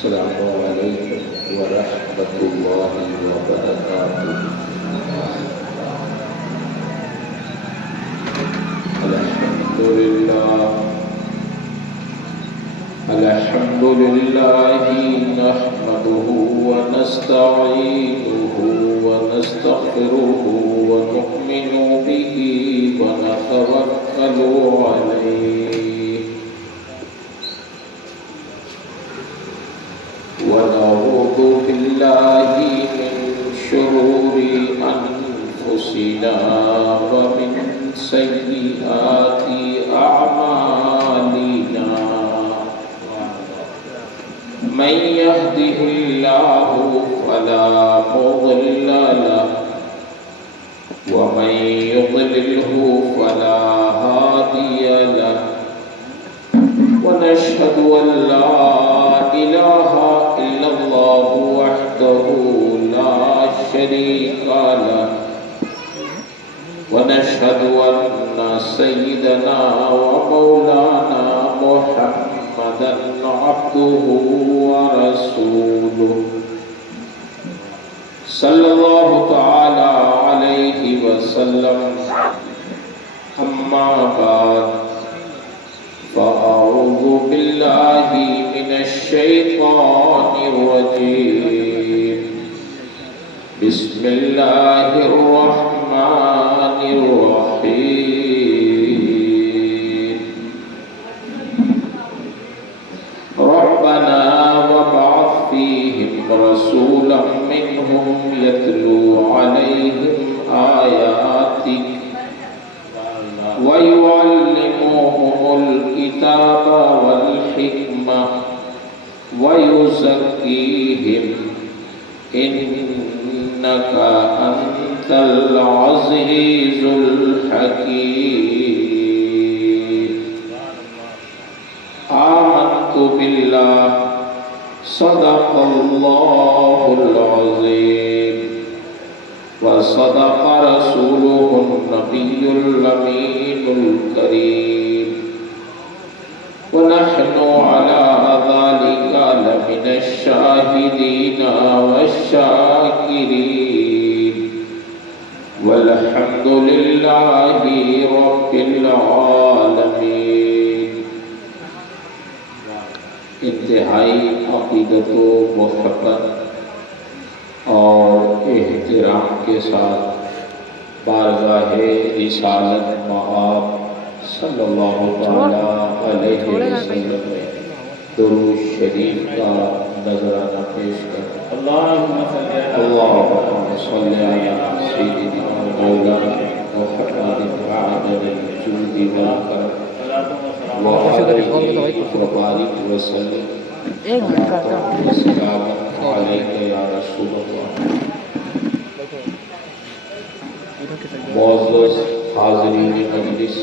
السلام علیکم ورحمۃ اللہ وبرکاتہ۔ الحمد للہ نحمده ونستعینه ونستغفره ونؤمن به ونتوکل علیہ ونعوذ باللہ من شرور انفسنا ومن سیئات اعمالنا من يهده الله فلا مضل له ومن يضلله فلا هادي له ونشهد أن لا إله إلا الله وحده لا شريك له ونشهد أن سيدنا ومولانا محمدا عبده ورسوله صلى الله تعالى عليه وسلم أما بعد فأعوذ بالله من الشيطان الرجيم بسم الله الرحمن الرحيم ربنا وابعث فيهم رسولا منهم يتلو عليهم آياتك ويعلمهم الكتاب والحكمة ويزكيهم إنك أنت العزيز الحكيم آمنت بالله صدق الله العظيم وصدق رسوله النبي الأمين الكريم ونحن على ذلك لمن الشاهدين والشاكرين والحمد لله رب العالمين۔ انتہائی عقیدت و محبت اور احترام کے ساتھ بارگاہ رسالت مآب صلی اللہ تعالی علیہ وسلم میں درود شریف کا نذرانہ پیش کریں۔ اللہم صلی علی سیدنا مولانا محمد معدن الجود والکرم وآلہ وبارک وسلم السلام علیکم یا رسول اللہ۔ معزز حاضرین مجلس،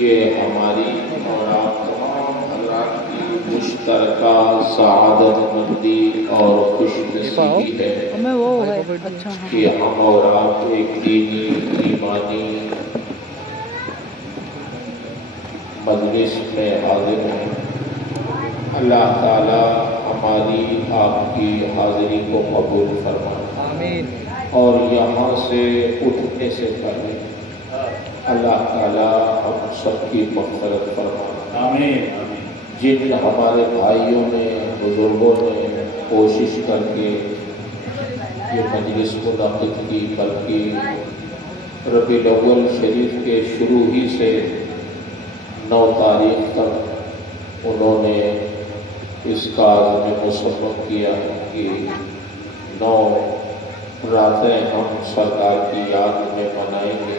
یہ ہماری اور آپ تمام حضرات کی مشترکہ سعادت مندی اور خوش نصیبی ہے کہ ہم اور آپ ایک دینی ایمانی مجلس میں حاضر ہیں۔ اللہ تعالی ہماری آپ کی حاضری کو قبول فرمائے اور یہاں سے اٹھنے سے پہلے اللہ تعالی ہم سب کی مغفرت فرمائے۔ جن ہمارے بھائیوں نے بزرگوں نے کوشش کر کے یہ مجلس منعقد کی، بلکہ ربیع الاول شریف کے شروع ہی سے 9 تاریخ تک انہوں نے اس کاج میں مصمم کیا کہ 9 راتیں ہم سرکار کی یاد میں منائیں گے۔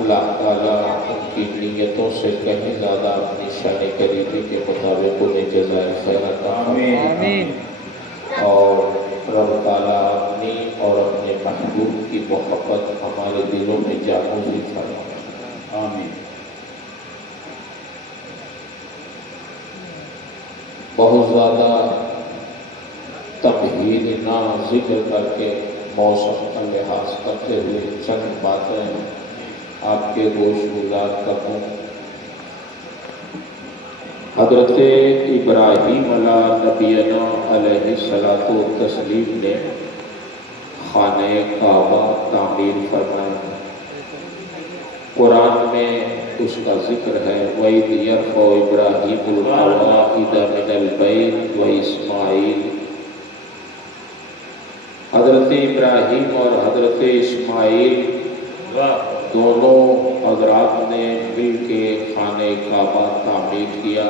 اللہ تعالیٰ ان کی نیتوں سے کہیں زیادہ اپنی شان قریبی کے مطابق انہیں جزائے خیر عطا فرمائے اور رب تعالیٰ اپنی اور اپنے محبوب کی محبت ہمارے دلوں میں جاگزی فرمائے۔ آمین۔ بہت زیادہ تمہید نہ ذکر کر کے موسم کا لحاظ کرتے ہوئے چند باتیں آپ کے گوش گزار کروں۔ حضرت ابراہیم علیہ نبینا علیہ الصلوۃ والتسلیم نے خانہ کعبہ تعمیر فرمایا۔ قرآن میں اس کا ذکر ہے وَإِذْ يَرْفَعُ إِبْرَاهِيمُ الْقَوَاعِدَ مِنَ الْبَيْتِ وَإِسْمَاعِيلُ۔ حضرت ابراہیم اور حضرت اسماعیل دونوں حضرات نے مل کے خانہ کعبہ تعمیر کیا۔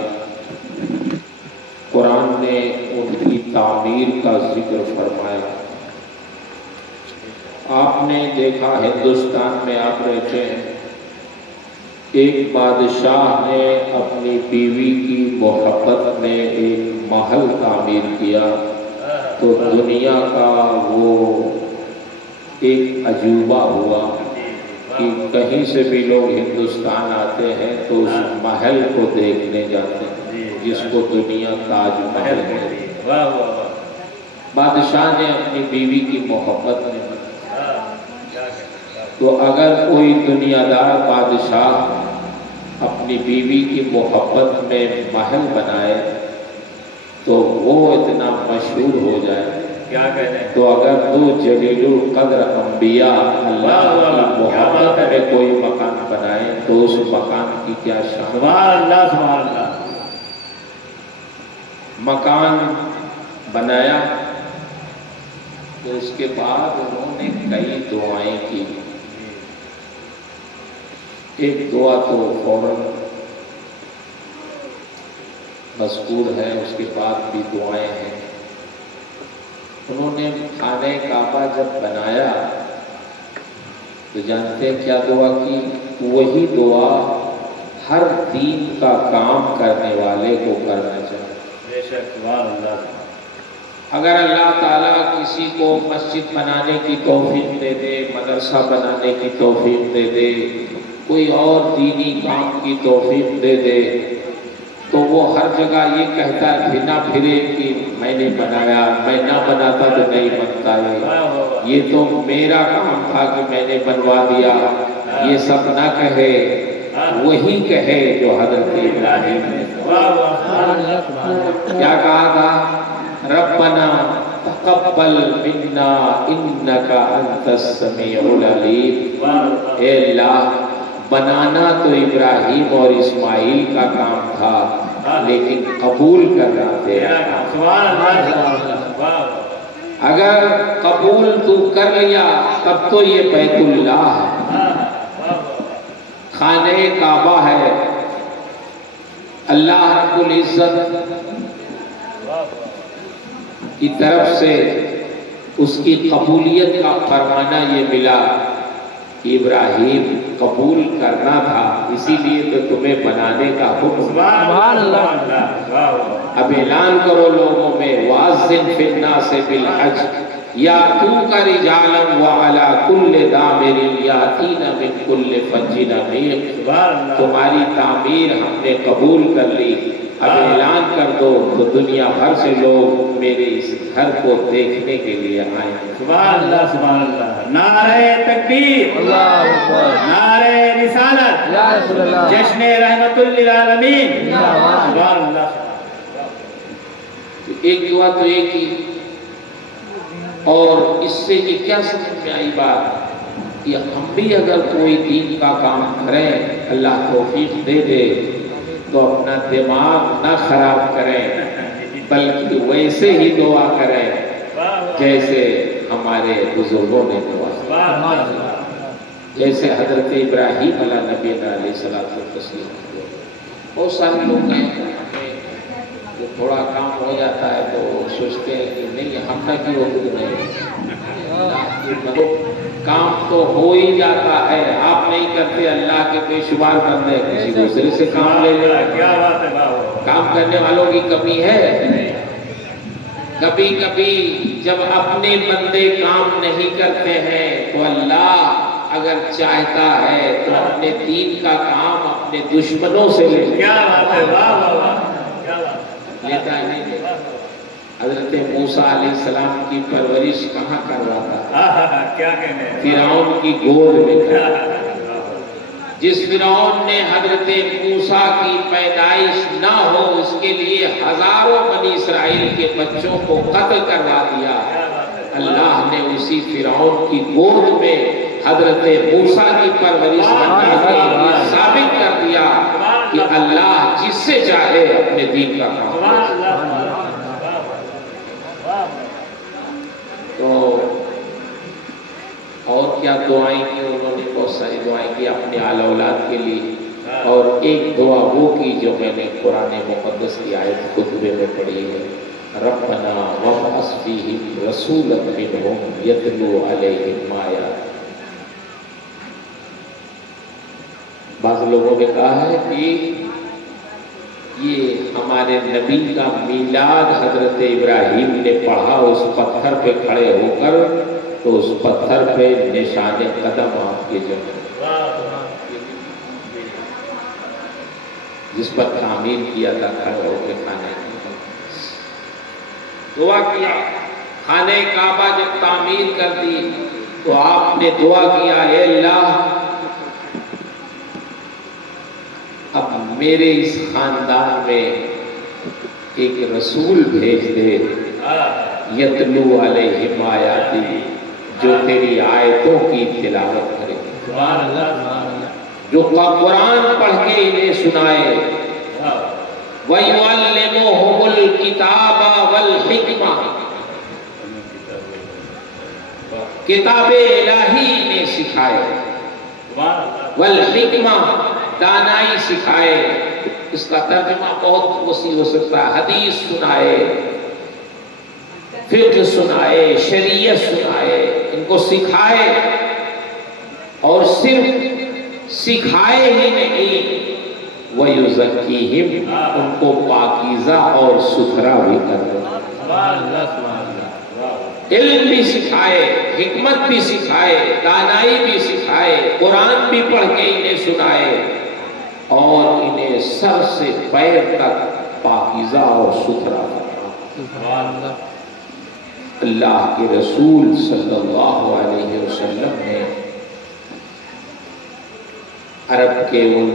قرآن نے ان کی تعمیر کا ذکر فرمایا۔ آپ نے دیکھا ہندوستان میں آپ رہتے ہیں، ایک بادشاہ نے اپنی بیوی کی محبت میں ایک محل تعمیر کیا تو دنیا کا وہ ایک عجوبہ ہوا کہ کہیں سے بھی لوگ ہندوستان آتے ہیں تو اس محل کو دیکھنے جاتے ہیں جس کو دنیا تاج محل ہے۔ بادشاہ نے اپنی بیوی کی محبت میں، تو اگر کوئی دنیا دار بادشاہ اپنی بیوی کی محبت میں محل بنائے تو وہ اتنا مشہور ہو جائے، کیا کہتے ہیں، تو اگر دو جلیل القدر انبیاء اللہ کی محبت میں کوئی مکان بنائے تو اس مکان کی کیا شان۔ سبحان اللہ سبحان اللہ۔ مکان بنایا تو اس کے بعد انہوں نے کئی دعائیں کی۔ ایک دعا تو فوراً مذکور ہے، اس کے بعد بھی دعائیں ہیں۔ انہوں نے خانہ کعبہ جب بنایا تو جانتے ہیں کیا دعا کی؟ وہی دعا ہر دین کا کام کرنے والے کو کرنا چاہیے۔ بے شک سبحان اللہ۔ اگر اللہ تعالیٰ کسی کو مسجد بنانے کی توفیق دے دے، مدرسہ بنانے کی توفیق دے دے، کوئی اور دینی کام کی توفیق دے دے تو وہ ہر جگہ یہ کہتا نہ پھرے کہ میں نے بنایا، میں نہ بناتا تو نہیں بنتا ہے، یہ تو میرا کام تھا کہ میں نے بنوا دیا، یہ سب نہ کہے، وہی کہے جو حضرت ابراہیم نے کیا کہا تھا، ربنا تقبل منا انک انت السمیع العلیم۔ اے اللہ، بنانا تو ابراہیم اور اسماعیل کا کام تھا لیکن قبول کرنا تیرا کام۔ اگر قبول تو کر لیا تب تو یہ بیت اللہ ہے، خانہ کعبہ ہے۔ اللہ رب العزت کی طرف سے اس کی قبولیت کا فرمانا یہ ملا، ابراہیم قبول کرنا تھا، اسی لیے تو تمہیں بنانے کا حکم۔ سبحان اللہ۔ اب اعلان کرو لوگوں میں، وَأَذِّن فِي النَّاسِ بِالْحَجِّ يَأْتُوكَ رِجَالًا وَعَلَىٰ كُلِّ ضَامِرٍ يَأْتِينَ مِن كُلِّ فَجٍّ عَمِيقٍ۔ تمہاری تعمیر ہم نے قبول کر لی، اب اعلان کر دو تو دنیا بھر سے لوگ میرے اس گھر کو دیکھنے کے لیے آئیں۔ سبحان اللہ سبحان اللہ۔ نعرہ تکبیر، اللہ اکبر، نعرہ رسالت، یا رسول اللہ، جشن رحمت للعالمین، سبحان اللہ۔ ایک دعا تو ایک ہی، اور اس سے یہ کیا سمجھ میں آئی بات کہ ہم بھی اگر کوئی دین کا کام کریں، اللہ توفیق دے دے تو اپنا دماغ نہ خراب کریں بلکہ ویسے ہی دعا کریں جیسے ہمارے بزرگوں نے دعا، جیسے حضرت ابراہیم علیہ نبی علیہ الصلوۃ والتسلیم۔ بہت سارے لوگ ہیں ہمیں جو تھوڑا کام ہو جاتا ہے تو سوچتے ہیں کہ نہیں ہم نہ کیوں نہیں، کام تو ہو ہی جاتا ہے، آپ نہیں کرتے، اللہ کے بے شمار بندے کسی دوسرے سے کام لے لے۔ کیا بات ہے، کام کرنے والوں کی کمی ہے؟ کبھی کبھی جب اپنے بندے کام نہیں کرتے ہیں تو اللہ اگر چاہتا ہے تو اپنے دین کا کام اپنے دشمنوں سے لے۔ کیا بات ہے، واہ واہ واہ، لیتا ہے نہیں لیتا۔ حضرت موسیٰ علیہ السلام کی پرورش کہاں کر رہا تھا؟ کیا کہنے، فرعون کی گود میں۔ جس فرعون نے حضرت موسیٰ کی پیدائش نہ ہو اس کے لیے ہزاروں بنی اسرائیل کے بچوں کو قتل کروا دیا، اللہ نے اسی فرعون کی گود میں حضرت موسیٰ کی پرورش ثابت کر دیا کہ اللہ جس سے چاہے اپنے دین کا کام۔ تو اور کیا دعائیں کی انہوں نے، بہت ساری دعائیں کی اپنے آل اولاد کے لیے، اور ایک دعا وہ کی جو میں نے قرآن مقدس کی آیت خطبے میں پڑھی ہے، ربنا وابعث فیہم رسولا منہم یتلو علیہم آیاتک۔ بعض لوگوں نے کہا ہے کہ یہ ہمارے نبی کا میلاد حضرت ابراہیم نے پڑھا اس پتھر پہ کھڑے ہو کر، تو اس پتھر پہ نشان قدم آپ کے جمع جس پر تعمیر کیا تھا کھڑے ہو کے کھانے کی دعا کیا۔ خانہ کعبہ جب تعمیر کر دی تو آپ نے دعا کیا، اے اللہ اب میرے اس خاندان میں ایک رسول بھیج دے، یتلو علیہم آیاتی، جو تیری آیتوں کی تلاوت کرے، جو قرآن پڑھ کے انہیں سنائے، وَيُعَلِّمُهُمُ الْكِتَابَ وَالْحِکْمَةَ، کتاب الہی انہیں سکھائے، والحکمہ، دانائی سکھائے۔ اس کا ترجمہ بہت وسیع ہو سکتا ہے، حدیث سنائے، فقہ سنائے، شریعت سنائے، ان کو سکھائے، اور صرف سکھائے ہی نہیں، وَيُزَكِّيهِمْ، ان کو پاکیزہ اور ستھرا بھی کر دے، علم بھی سکھائے، حکمت بھی سکھائے، دانائی بھی سکھائے، قرآن بھی پڑھ کے انہیں سنائے، اور انہیں سر سے پیر تک پاکیزہ اور ستھرا کرنا۔ اللہ کے رسول صلی اللہ علیہ وسلم نے عرب کے ان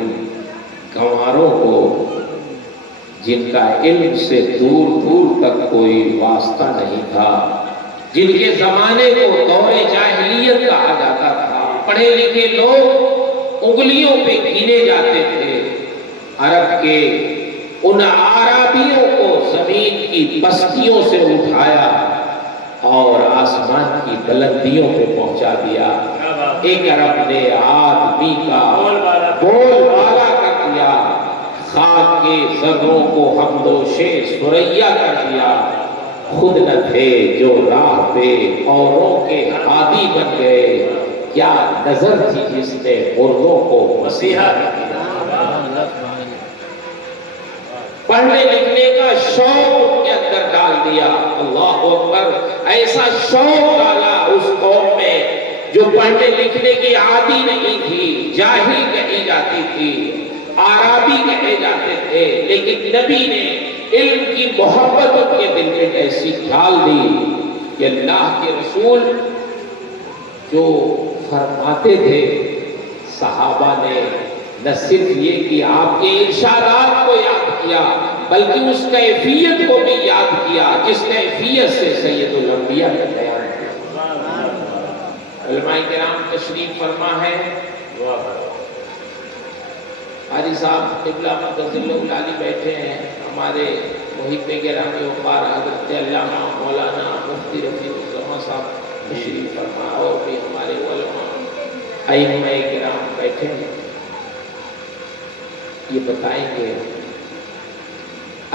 گنواروں کو جن کا علم سے دور دور تک کوئی واسطہ نہیں تھا، جن کے زمانے کو دور جاہلیت کہا جاتا تھا، پڑھے لکھے لوگ انگلیوں پہ گنے جاتے تھے، عرب کے ان عربیوں کو زمین کی بستیوں سے اٹھایا اور آسمان کی بلندیوں پہ پہنچا دیا۔ ایک عرب نے آدمی کا بول بالا کر دیا، خاک کے ذروں کو حمد و شے ثریا کر دیا، خود نہ تھے جو راہ پہ اوروں کے ہادی بن گئے، کیا نظر تھی جس نے مردوں کو مسیحا کیا۔ پڑھنے لکھنے کا شوق کے اندر ڈال دیا، اللہ اکبر، ایسا شوق ڈالا اس قوم میں جو پڑھنے لکھنے کی عادی نہیں تھی، جاہل کہی جاتی تھی، عربی کہے جاتے تھے، لیکن نبی نے علم کی محبت ان کے دل میں ایسی ڈال دی کہ اللہ کے رسول جو فرماتے تھے، صحابہ نے نہ صرف یہ کہ آپ کے ارشادات کو یاد کیا بلکہ اس کیفیت کو بھی یاد کیا جس کیفیت سے سید الانبیاء نے بیان کیا۔ علماء کرام تشریف فرما ہے، حاجی صاحب قبلہ مقدس اللہ علی بیٹھے ہیں، ہمارے محب گرامی وقار حضرت علامہ مولانا مفتی رفیع الزمان صاحب تشریف فرما، اور بھی ہمارے علماء ائمہ کرام بیٹھے ہیں۔ یہ بتائیں گے،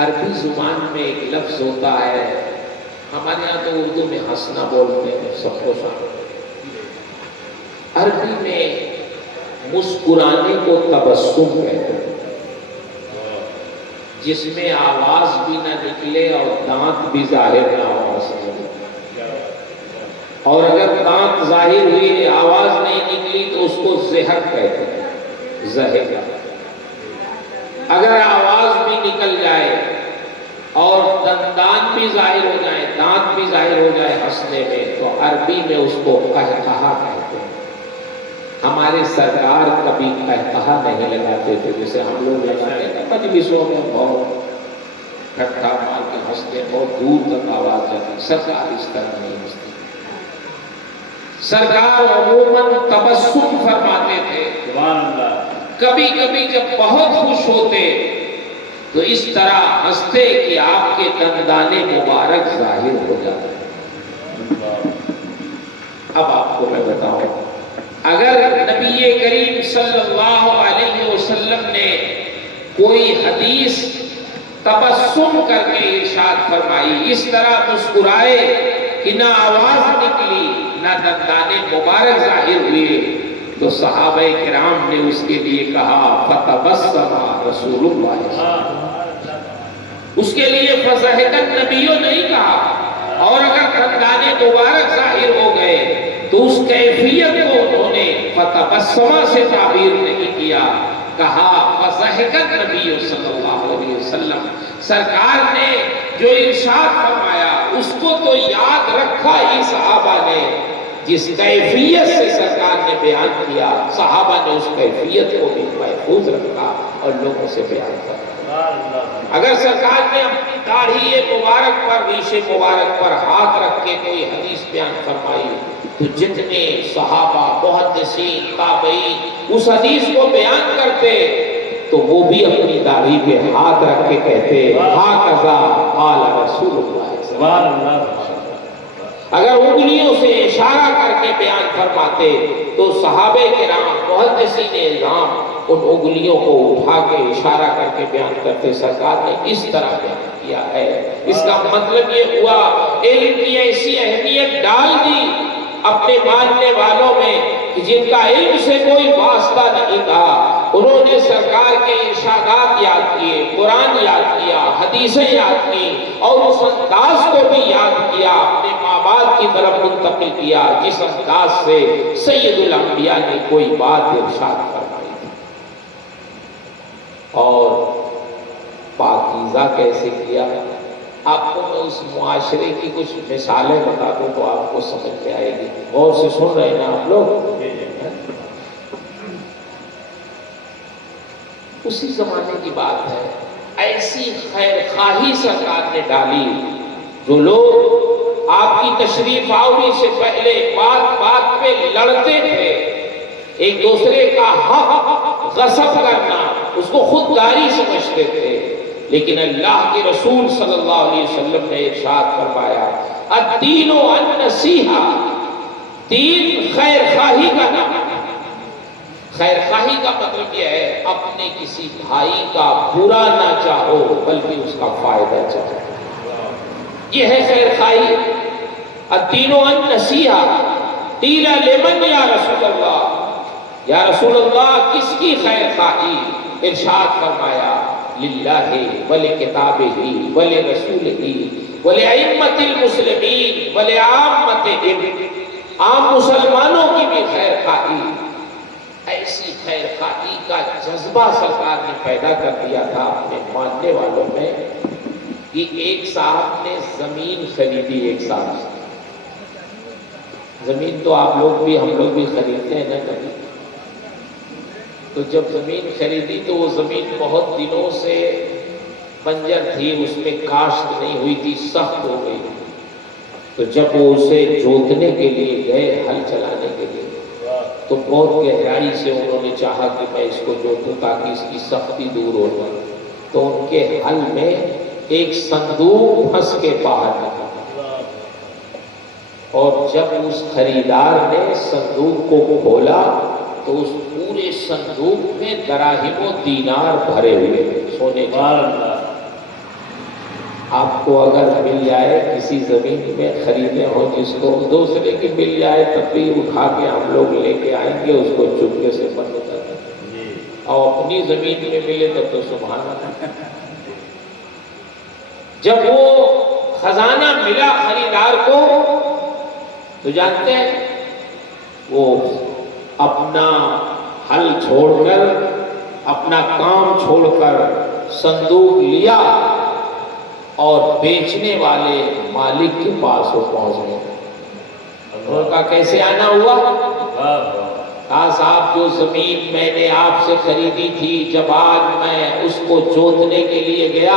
عربی زبان میں ایک لفظ ہوتا ہے، ہمارے یہاں تو اردو میں ہنسنا بولتے ہیں، سب کو شامل، عربی میں مسکرانے کو تبسم کہتے ہیں، جس میں آواز بھی نہ نکلے اور دانت بھی ظاہر نہ ہو ہنسنے میں، اور اگر دانت ظاہر ہوئی آواز نہیں نکلی تو اس کو زہر کہتے ہیں، زہر۔ اگر آواز بھی نکل جائے اور دندان بھی ظاہر ہو جائے، دانت بھی ظاہر ہو جائے ہنسنے میں، تو عربی میں اس کو قہقہا کہتے ہیں۔ ہمارے سرکار کبھی کہا نہیں لگاتے تھے جیسے ہم لوگ لگاتے ہیں مجلسوں میں بہت کھٹا مار کے ہنستے، بہت دور تک آواز جاتی. سرکار اس طرح نہیں ہنستے. سرکار عموماً تبسم فرماتے تھے. کبھی کبھی جب بہت خوش ہوتے تو اس طرح ہنستے کہ آپ کے دندان مبارک ظاہر ہو جاتے. اب آپ کو میں بتاؤں، اگر نبی کریم صلی اللہ علیہ وسلم نے کوئی حدیث تبسم کر کے ارشاد فرمائی، اس طرح مسکرائے کہ نہ آواز نکلی نہ دندان مبارک ظاہر ہوئے، تو صحابہ کرام نے اس کے لیے کہا فتبسم رسول اللہ. اس کے لیے فضحک النبی نہیں کہا. اور اگر دندان مبارک ظاہر ہو گئے تو اس کیفیت کو انہوں نے فتبسم سے تعبیر نہیں کیا، کہا فضحک النبی صلی اللہ علیہ وسلم. سرکار نے جو ارشاد فرمایا اس کو تو یاد رکھا ہی صحابہ نے، جس کیفیت سے سرکار نے بیان کیا صحابہ نے اس کیفیت کو بھی محفوظ رکھا اور لوگوں سے بیان کرا. اگر سرکار نے اپنی داڑھی مبارک پر، ریش مبارک پر ہاتھ رکھ کے کوئی حدیث بیان فرمائی تو جتنے صحابہ محدثین تابعین اس حدیث کو بیان کرتے تو وہ بھی اپنی داڑھی پہ ہاتھ رکھ کے کہتے ہاکذا قال رسول اللہ صلی اللہ علیہ وسلم. اگر انگلیوں سے اشارہ کر کے بیان فرماتے تو صحابہ کرام محدثین اعظام ان انگلیوں کو اٹھا کے اشارہ کر کے بیان کرتے. سرکار نے اس طرح بیان کیا ہے. اس کا مطلب یہ ہوا علم کی ایسی اہمیت ڈال دی اپنے ماننے والوں میں کہ جن کا علم سے کوئی واسطہ نہیں تھا، انہوں نے سرکار کے ارشادات یاد کیے، قرآن یاد کیا، حدیثیں یاد کی اور اس انداز کو بھی یاد کیا، اپنے ماں باپ کی طرف منتقل کیا جس انداز سے سید الانبیاء نے کوئی بات ارشاد فرمائی تھی. اور پاکیزہ کیسے کیا؟ آپ کو میں اس معاشرے کی کچھ مثالیں بتا دوں تو آپ کو سمجھ میں آئے گی. غور سے سن رہے ہیں نا آپ لوگ؟ اسی زمانے کی بات ہے. ایسی خیر خواہی سرکار نے ڈالی جو لوگ آپ کی تشریف آوری سے پہلے بات بات پہ لڑتے تھے، ایک دوسرے کا حق غصب کرنا اس کو خودداری سمجھتے تھے، لیکن اللہ کے رسول صلی اللہ علیہ وسلم نے ارشاد فرمایا الدین النصیحہ، دین خیر خواہی کا نام. خیر خواہی کا مطلب یہ ہے اپنے کسی بھائی کا برا نہ چاہو بلکہ اس کا فائدہ چاہو. یہ ہے خیر خواہی. الدین النصیحہ. قیل لمن یا رسول اللہ، یا رسول اللہ کس کی خیر خواہی؟ ارشاد فرمایا للہ ولکتابہ ولرسولہ ولائمۃ المسلمین ولعامتہم، عام مسلمانوں کی بھی خیر خواہی. ایسی خیر خواہی کا جذبہ سرکار نے پیدا کر دیا تھا اپنے ماننے والوں میں کہ ایک صاحب نے زمین خریدی. ایک صاحب سے زمین تو آپ لوگ بھی ہم لوگ بھی خریدتے ہیں نا کبھی. تو جب زمین خریدی تو وہ زمین بہت دنوں سے بنجر تھی، اس میں کاشت نہیں ہوئی تھی، سخت ہو گئی. تو جب وہ اسے جوتنے کے لیے گئے، ہل چلانے کے لیے، تو بہت گہرائی سے انہوں نے چاہا کہ میں اس کو جوتوں تاکہ اس کی سختی دور ہو جائے. تو ان کے حل میں ایک صندوق پھنس کے باہر نکلا، اور جب اس خریدار نے صندوق کو کھولا تو اس پورے صندوق میں دراہم و دینار بھرے ہوئے سونے کے. آپ کو اگر مل جائے کسی زمین میں خریدے ہو جس کو، دوسرے کی مل جائے تب بھی اٹھا کے ہم لوگ لے کے آئیں گے اس کو چپکے سے بند کر دیں، اور اپنی زمین میں ملے تب تو سبحان اللہ. جب وہ خزانہ ملا خریدار کو تو جانتے ہیں وہ اپنا حل چھوڑ کر، اپنا کام چھوڑ کر صندوق لیا اور بیچنے والے مالک کے پاس وہ پہنچ گئے. ان کا کیسے آنا ہوا؟ کہا صاحب جو زمین میں نے آپ سے خریدی تھی، جب آج میں اس کو جوتنے کے لیے گیا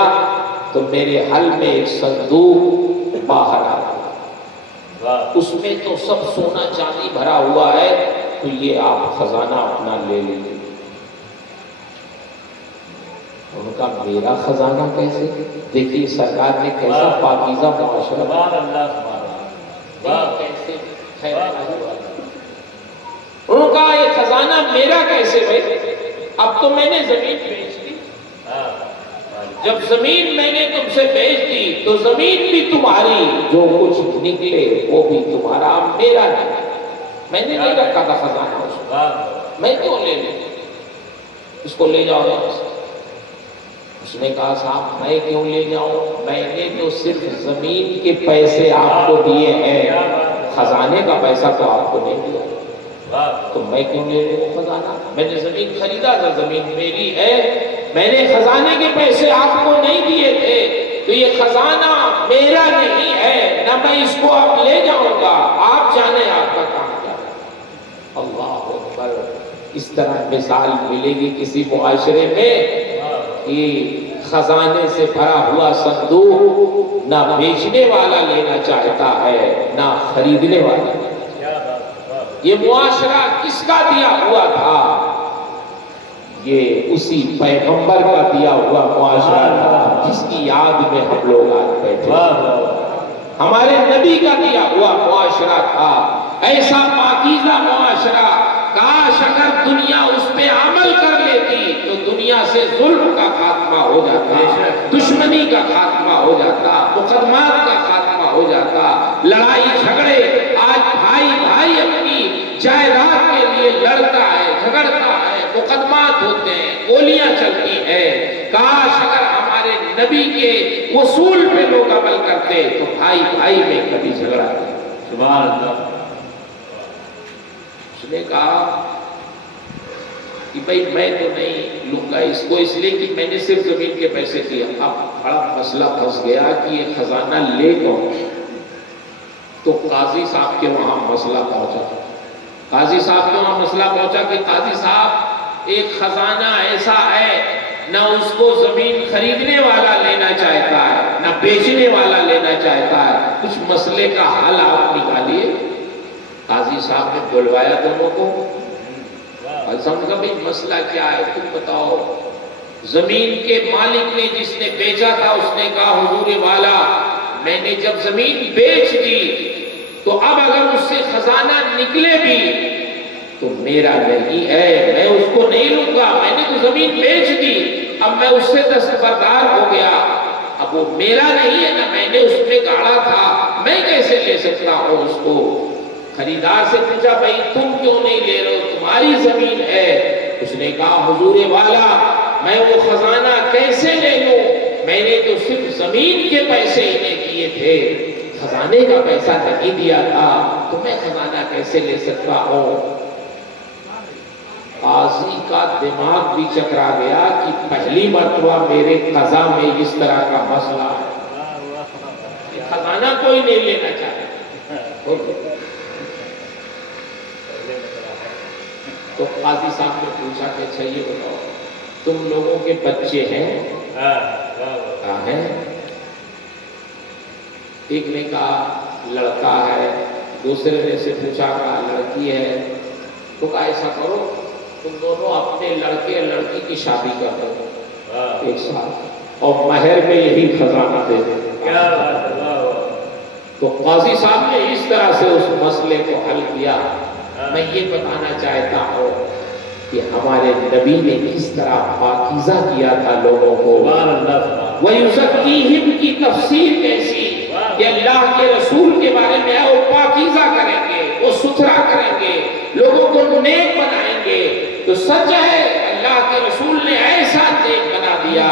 تو میرے حل میں ایک صندوق باہر آ گیا، اس میں تو سب سونا چاندی بھرا ہوا ہے، تو یہ آپ خزانہ اپنا لے لیجیے۔ ان کا میرا خزانہ کیسے؟ دیکھیے سرکار نے کیسا پاکیزہ معاشرہ کیسے ان کا یہ خزانہ میرا کیسے بھائی؟ اب تو میں نے زمین بیچ دی، جب زمین میں نے تم سے بیچ دی تو زمین بھی تمہاری، جو کچھ نکلے وہ بھی تمہارا، میرا نہیں۔ میں نے نہیں رکھا تھا خزانہ اس کو، میں کیوں لے لوں؟ اس کو لے جاؤ یہاں سے۔ اس نے کہا صاحب میں کیوں لے جاؤں، میں نے تو صرف زمین کے پیسے آپ کو دیے ہیں، خزانے کا پیسہ تو آپ کو نہیں دیا، تو میں کیوں لے لوں خزانہ؟ میں نے زمین خریدا تھا، زمین میری ہے، میں نے خزانے کے پیسے آپ کو نہیں دیے تھے، تو یہ خزانہ میرا نہیں ہے، نہ میں اس کو اب لے جاؤں گا، آپ جانے آپ کا کام کیا ہے۔ اللہ اکبر۔ اس طرح مثال ملے گی کسی معاشرے میں کہ خزانے سے بھرا ہوا صندوق نہ بیچنے والا لینا چاہتا ہے نہ خریدنے والا۔ یہ معاشرہ کس کا دیا ہوا تھا؟ یہ اسی پیغمبر کا دیا ہوا معاشرہ تھا جس کی یاد میں ہم لوگ آج بیٹھے، ہمارے نبی کا دیا ہوا معاشرہ تھا، ایسا پاکیزہ معاشرہ۔ کاش اگر دنیا اس پہ عمل کر لیتی تو دنیا سے ظلم کا خاتمہ ہو جاتا، دشمنی کا خاتمہ ہو جاتا، مقدمات کا خاتمہ ہو جاتا، لڑائی جھگڑے۔ آج بھائی بھائی اپنی جائیداد کے لیے لڑتا ہے، جھگڑتا ہے، مقدمات ہوتے ہیں، گولیاں چلتی ہیں۔ کاش اگر ہمارے نبی کے اصول پہ لوگ عمل کرتے تو بھائی بھائی میں کبھی جھگڑا نہیں۔ سبحان اللہ۔ اس نے کہا کہ بھائی میں تو نہیں لوں گا اس کو، اس لیے کہ میں نے صرف زمین کے پیسے دیے۔ اب بڑا مسئلہ پھنس گیا کہ یہ خزانہ لے کون؟ تو قاضی صاحب کے وہاں مسئلہ پہنچا، قاضی صاحب کے وہاں مسئلہ پہنچا کہ قاضی صاحب ایک خزانہ ایسا ہے، نہ اس کو زمین خریدنے والا لینا چاہتا ہے نہ بیچنے والا لینا چاہتا ہے، کچھ مسئلے کا حل آپ نکالیے۔ قاضی صاحب نے بلوایا دونوں کو، سمجھا بھائی مسئلہ کیا ہے تم بتاؤ۔ زمین کے مالک نے جس نے بیچا تھا اس نے کہا حضور والا میں نے جب زمین بیچ دی تو اب اگر اس سے خزانہ نکلے بھی تو میرا نہیں ہے، میں اس کو نہیں لوں گا، میں نے تو زمین بیچ دی، اب میں اس سے دستبردار ہو گیا، اب وہ میرا نہیں ہے، نہ میں نے اس میں گاڑا تھا، میں کیسے لے سکتا ہوں اس کو۔ خریدار سے پوچھا بھائی تم کیوں نہیں لے رہے ہو، تمہاری زمین ہے۔ اس نے کہا حضور والا میں وہ خزانہ کیسے لے لوں، میں نے تو صرف زمین کے پیسے انہیں دیے تھے، خزانے کا پیسہ نہیں دیا تھا، تو میں خزانہ کیسے لے سکتا ہوں۔ قاضی کا دماغ بھی چکرا گیا کہ پہلی مرتبہ میرے قضا میں اس طرح کا مسئلہ ہے، خزانہ کوئی نہیں لینا چاہتا۔ تو قاضی صاحب نے پوچھا کہ اچھا یہ بتاؤ تم لوگوں کے بچے ہیں؟ کہا ہے۔ ایک نے کہا لڑکا ہے، دوسرے نے سے پوچھا کہا لڑکی ہے۔ تو کہا ایسا کرو تم دونوں اپنے لڑکے اور لڑکی کی شادی کر دو ایک ساتھ اور مہر میں یہی خزانہ دے دو۔ تو قاضی صاحب نے اس طرح سے اس مسئلے کو حل کیا۔ میں یہ بتانا چاہتا ہوں کہ ہمارے نبی نے کس طرح پاکیزہ کیا تھا لوگوں کو۔ وَيُزَكِّيهِمْ کی تفسیر کیسی کہ اللہ کے رسول کے بارے میں وہ پاکیزہ کریں گے، وہ ستھرا کریں گے، لوگوں کو نیک بنائیں گے۔ تو سچ ہے اللہ کے رسول نے ایسا نیک بنا دیا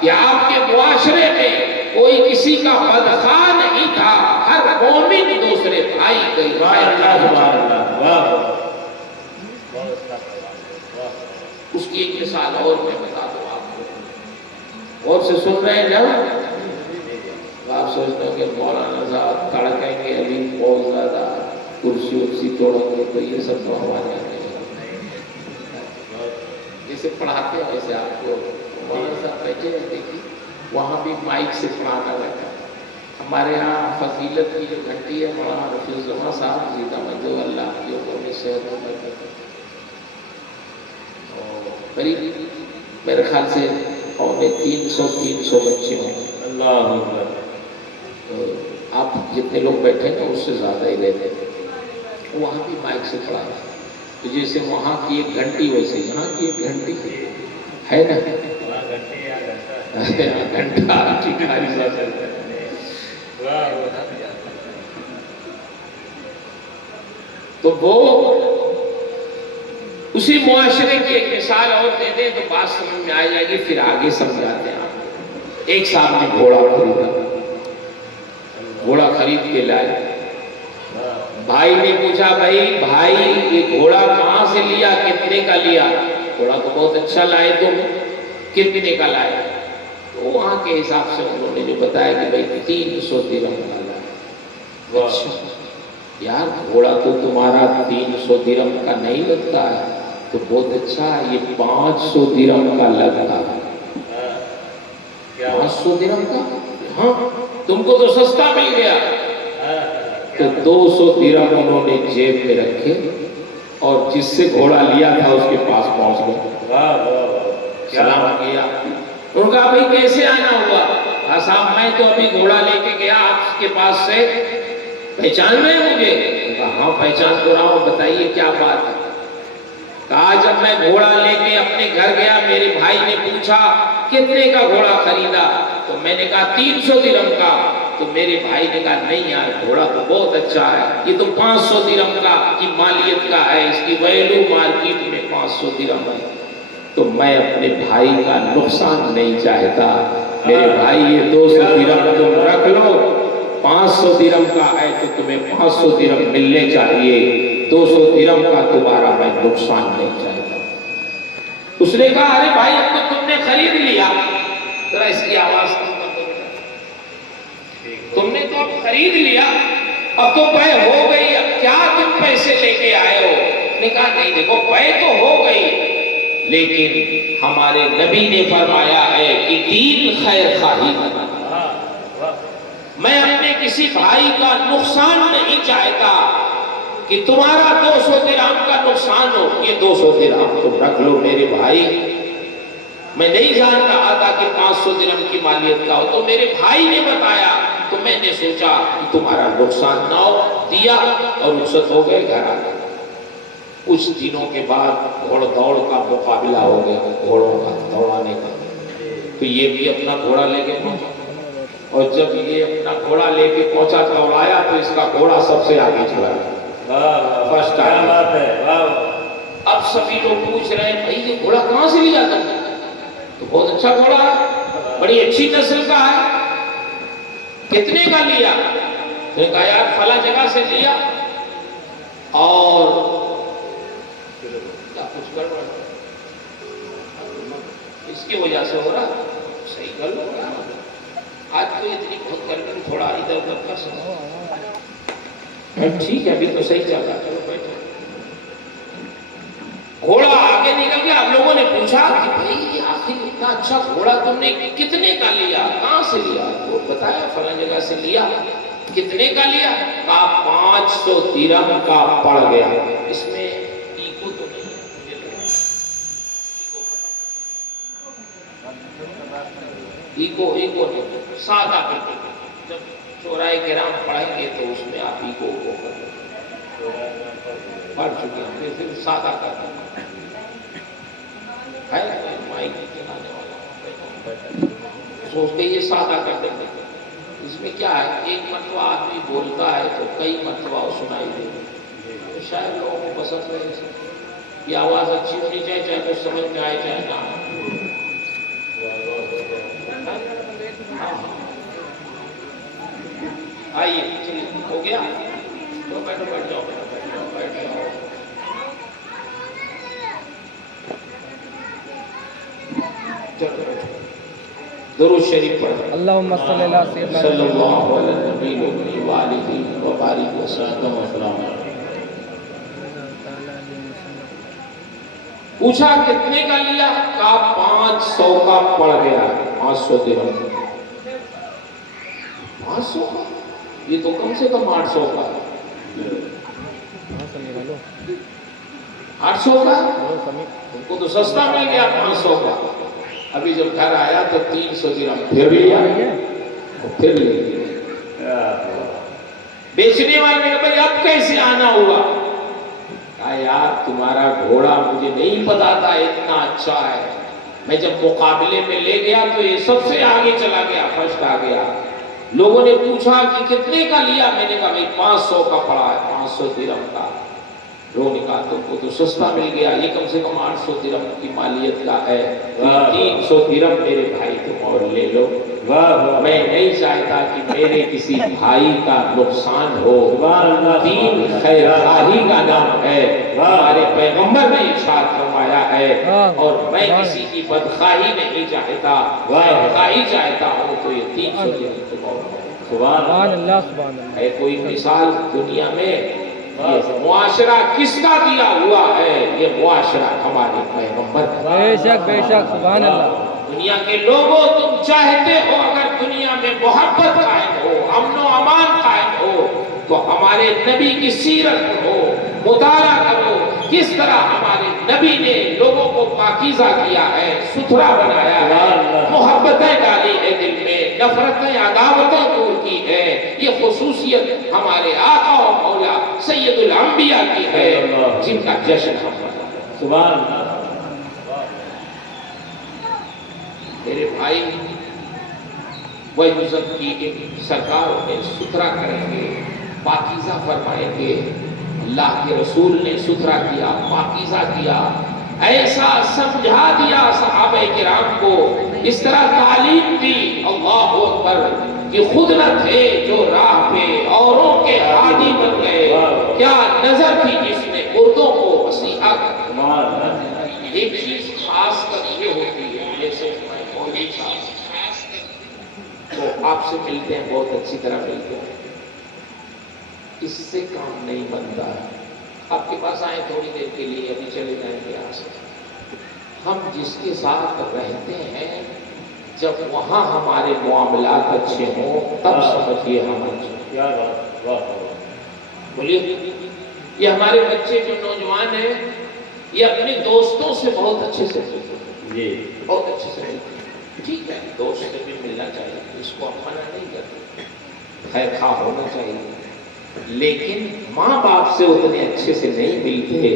کہ آپ کے معاشرے میں کوئی کسی کا بدخواہ نہیں تھا، ہر مومن دوسرے بھائی کی اس کی ایک مثال اور میں بتا دوں آپ کو، اور سے سن رہے ہیں جب آپ سوچتے ہو کہ مولانا صاحب تڑکیں گے ابھی بہت زیادہ کرسی ارسی توڑیں گے تو یہ سب تو ہمارے یہاں نہیں۔ جیسے پڑھاتے ہیں ویسے آپ کو مولانا صاحب بیٹھے ہیں، دیکھیے وہاں بھی مائک سے پڑھانا رہتا ہے۔ ہمارے یہاں فضیلت کی جو گھنٹی ہے مولانا رفیع الزمان صاحب زندہ مندو اللہ کی عمر میں صحت و برکت، اور قریب میرے خیال سے قوم میں 300 بچے ہوں۔ اللہ اکبر۔ آپ جتنے لوگ بیٹھے ہیں اس سے زیادہ ہی رہتے ہیں۔ وہاں بھی مائک سے پڑھا تو جیسے وہاں کی ایک گھنٹی ویسے یہاں کی ایک گھنٹی ہے نا، گھنٹا تو وہ اسی معاشرے کی ایک مثال اور دے دیں تو بات سمجھ میں آ جائے گی، پھر آگے سمجھاتے ہیں آپ۔ ایک صاحب نے گھوڑا خریدا، گھوڑا خرید کے لائے، بھائی نے پوچھا بھائی یہ گھوڑا کہاں سے لیا، کتنے کا لیا؟ گھوڑا تو بہت اچھا لائے تم، کتنے کا لائے؟ تو وہاں کے حساب سے انہوں نے جو بتایا کہ بھائی 300 درہم کا لائے۔ اچھا یار گھوڑا تو تمہارا 300 درہم کا نہیں لگتا ہے، تو بہت اچھا یہ 500 درہم کا لگتا ہے۔ 500 درہم کا؟ ہاں تم کو تو سستا مل گیا۔ تو 200 درہم انہوں نے جیب میں رکھے اور جس سے گھوڑا لیا تھا اس کے پاس پہنچ گئے، سلام کیا۔ انہوں نے کہا بھائی کیسے آنا ہوا؟ صاحب میں تو ابھی گھوڑا لے کے گیا آپ کے پاس سے، پہچان رہے ہیں مجھے؟ کہا ہاں پہچان تو رہا ہوں، بتائیے کیا بات ہے؟ کہا جب میں گھوڑا لے کے اپنے گھر گیا میرے بھائی نے پوچھا کتنے کا گھوڑا خریدا، تو میں نے کہا 300 درہم کا، تو میرے بھائی نے کہا نہیں یار گھوڑا تو بہت اچھا ہے، یہ تو 500 درہم کا کی مالیت کا ہے، اس کی ویلو مارکیٹ میں 500 درہم ہے۔ تو میں اپنے بھائی کا نقصان نہیں چاہتا، میرے بھائی یہ 200 درہم تم رکھ لو، 500 درہم کا ہے تو تمہیں 500 درہم ملنے چاہیے، 200 درہم کا تمہارا میں نقصان نہیں چاہتا۔ اس نے کہا ارے بھائی اب تو تم نے خرید لیا، ذرا اس کی آواز تم نے تو اب خرید لیا، اب تو بے ہو گئی، اب کیا تم پیسے لے کے آئے ہو؟ نے کہا نہیں دیکھو بے تو ہو گئی، لیکن ہمارے نبی نے فرمایا ہے کہ دین خیر خواہی کرنا، میں اپنے کسی بھائی کا نقصان نہیں چاہتا کہ تمہارا 200 درہم کا نقصان ہو، یہ 200 درہم تم رکھ لو میرے بھائی، میں نہیں جانتا آتا کہ 500 درہم کی مالیت کا ہو، تو میرے بھائی نے بتایا تو میں نے سوچا کہ تمہارا نقصان نہ ہو، دیا اور رخصت ہو گئے، گھر آ گئے۔ کچھ دنوں کے بعد گھوڑ دوڑ کا مقابلہ ہو گیا، گھوڑوں کا دوڑانے کا، تو یہ بھی اپنا گھوڑا لے کے پہنچا، اور جب یہ اپنا گھوڑا لے کے پہنچا دوڑایا تو اس کا گھوڑا سب سے آگے چلا گیا، فرسٹ آیا۔ اب سبھی لوگ پوچھ رہے ہیں بھائی یہ گھوڑا کہاں سے لیا تم نے؟ تو بہت اچھا گھوڑا ہے، بڑی اچھی نسل کا ہے، کتنے کا لیا؟ تو نے کہا یار فلاں جگہ سے لیا، اور کچھ گڑبڑ اس کی وجہ سے ہو رہا، صحیح کر لو، آج تو اتنی بہت کر کے تھوڑا ادھر ادھر کر سکتا، ٹھیک ہے ابھی تو صحیح چل رہا ہے۔ گھوڑا آگے نکل گیا، اب لوگوں نے پوچھا کہ بھائی آخر اتنا اچھا گھوڑا تم نے کتنے کا لیا، کہاں سے لیا؟ وہ بتایا فلاں جگہ سے لیا۔ کتنے کا لیا؟ کہا 500 درہم کا پڑ گیا۔ اس میں ایکو تو نہیں ہے، ایکو نہیں، سادہ جب شورائے کرام پڑھیں گے تو اس میں آپ ایکو پڑھ چکے ہیں، پھر سادہ کر دیں سوچتے یہ سادہ کر دیں گے۔ اس میں کیا ہے، ایک مرتبہ آدمی بولتا ہے تو کئی مرتبہ سنائی دے، تو شاید لوگوں کو پسند ہے، یہ آواز اچھی ہونی چاہیے، چاہے کچھ سمجھ میں آئے چاہے نہ آئیے چلیے ہو گیا تو بیٹھو، بیٹھ جاؤ، بیٹھ جاؤ۔ درود شریف پڑھ، اللہم صلی اللہ سیدنا صلی اللہ علیہ نبی وآلہ وبارک وسلم۔ پوچھا کتنے کا لیا؟ کہا 500 کا پڑ گیا، 500 درہم۔ 500 کا؟ یہ تو کم سے کم 800 کا، 800 کا ان کو تو سستا مل گیا 500 کا۔ ابھی جب گھر آیا تو 300 درہم پھر لیا، پھر لے لیا۔ بیچنے والے نے کہا بھائی اب کیسے آنا ہوا؟ کہا یار تمہارا گھوڑا مجھے نہیں پتا تھا اتنا اچھا ہے، میں جب مقابلے میں لے گیا تو یہ سب سے آگے چلا گیا، فرسٹ آ گیا۔ لوگوں نے پوچھا کہ کتنے کا لیا؟ میں نے کہا بھائی 500 کا پڑا ہے، 500 درہم کا۔ لوگوں نے کہا تم کو تو سستا مل گیا، یہ کم سے کم 800 درہم کی مالیت کا ہے، 300 درہم میرے بھائی تم اور لے لو۔ میں نہیں چاہتا کہ میرے کسی بھائی کا نقصان ہو، دین خیر خواہی کا نام ہے، ہمارے پیغمبر نے ارشاد فرمایا ہے، اور میں کسی کی بدخواہی نہیں چاہتا، خیر خواہی چاہتا ہوں تو یہ 300 درہم تم اور سبحان اللہ سبحان اللہ۔ ہے۔ کوئی مثال دنیا میں یہ معاشرہ کس کا دیا ہوا ہے؟ یہ معاشرہ ہمارے پیغمبر کا۔ بے شک سبحان اللہ۔ دنیا کے لوگوں تم چاہتے ہو اگر دنیا میں محبت قائم ہو، امن و امان قائم ہو، تو ہمارے نبی کی سیرت ہو، مطالعہ کرو، کس طرح ہمارے نبی نے لوگوں کو پاکیزہ کیا ہے، ستھرا بنایا ہے، محبتیں ڈالی ہے دل میں، نفرتیں عداوتیں دور کی ہے۔ یہ خصوصیت ہمارے آقا و مولا سید الانبیاء کی ہے، جن کا جشن ہم مناتے ہیں۔ سبحان اللہ۔ میرے بھائی وَيُزَكِّيهِمْ، سرکار انہیں ستھرا کریں گے، پاکیزہ فرمائیں گے۔ اللہ کے رسول نے ستھرا کیا، پاکیزہ کیا، ایسا سمجھا دیا صحابہ کرام کو، اس طرح تعلیم دی، اللہ اکبر، کہ خود نہ تھے جو راہ پہ اوروں کے ہادی بن گئے۔ کیا نظر تھی جس نے مردوں کو مسیحا کر۔ ایک چیز خاص کر یہ ہوتی ہے، جیسے مولوی صاحب وہ آپ سے ملتے ہیں، بہت اچھی طرح ملتے ہیں، اس سے کام نہیں بنتا ہے۔ آپ کے پاس آئے تھوڑی دیر کے لیے، ابھی چلے جائیں گے یہاں سے۔ ہم جس کے ساتھ رہتے ہیں جب وہاں ہمارے معاملات اچھے ہوں تب سمجھیے ہم اچھے۔ کیا بات، بولیے، یہ ہمارے بچے جو نوجوان ہیں یہ اپنے دوستوں سے بہت اچھے سے ملتے ہیں، بہت اچھے سے ملتے ہیں۔ ٹھیک ہے، دوست سے بھی ملنا چاہیے، اس کو ہم منع نہیں کرتے، خیر خواہ ہونا چاہیے، لیکن ماں باپ سے اتنے اچھے سے نہیں ملتے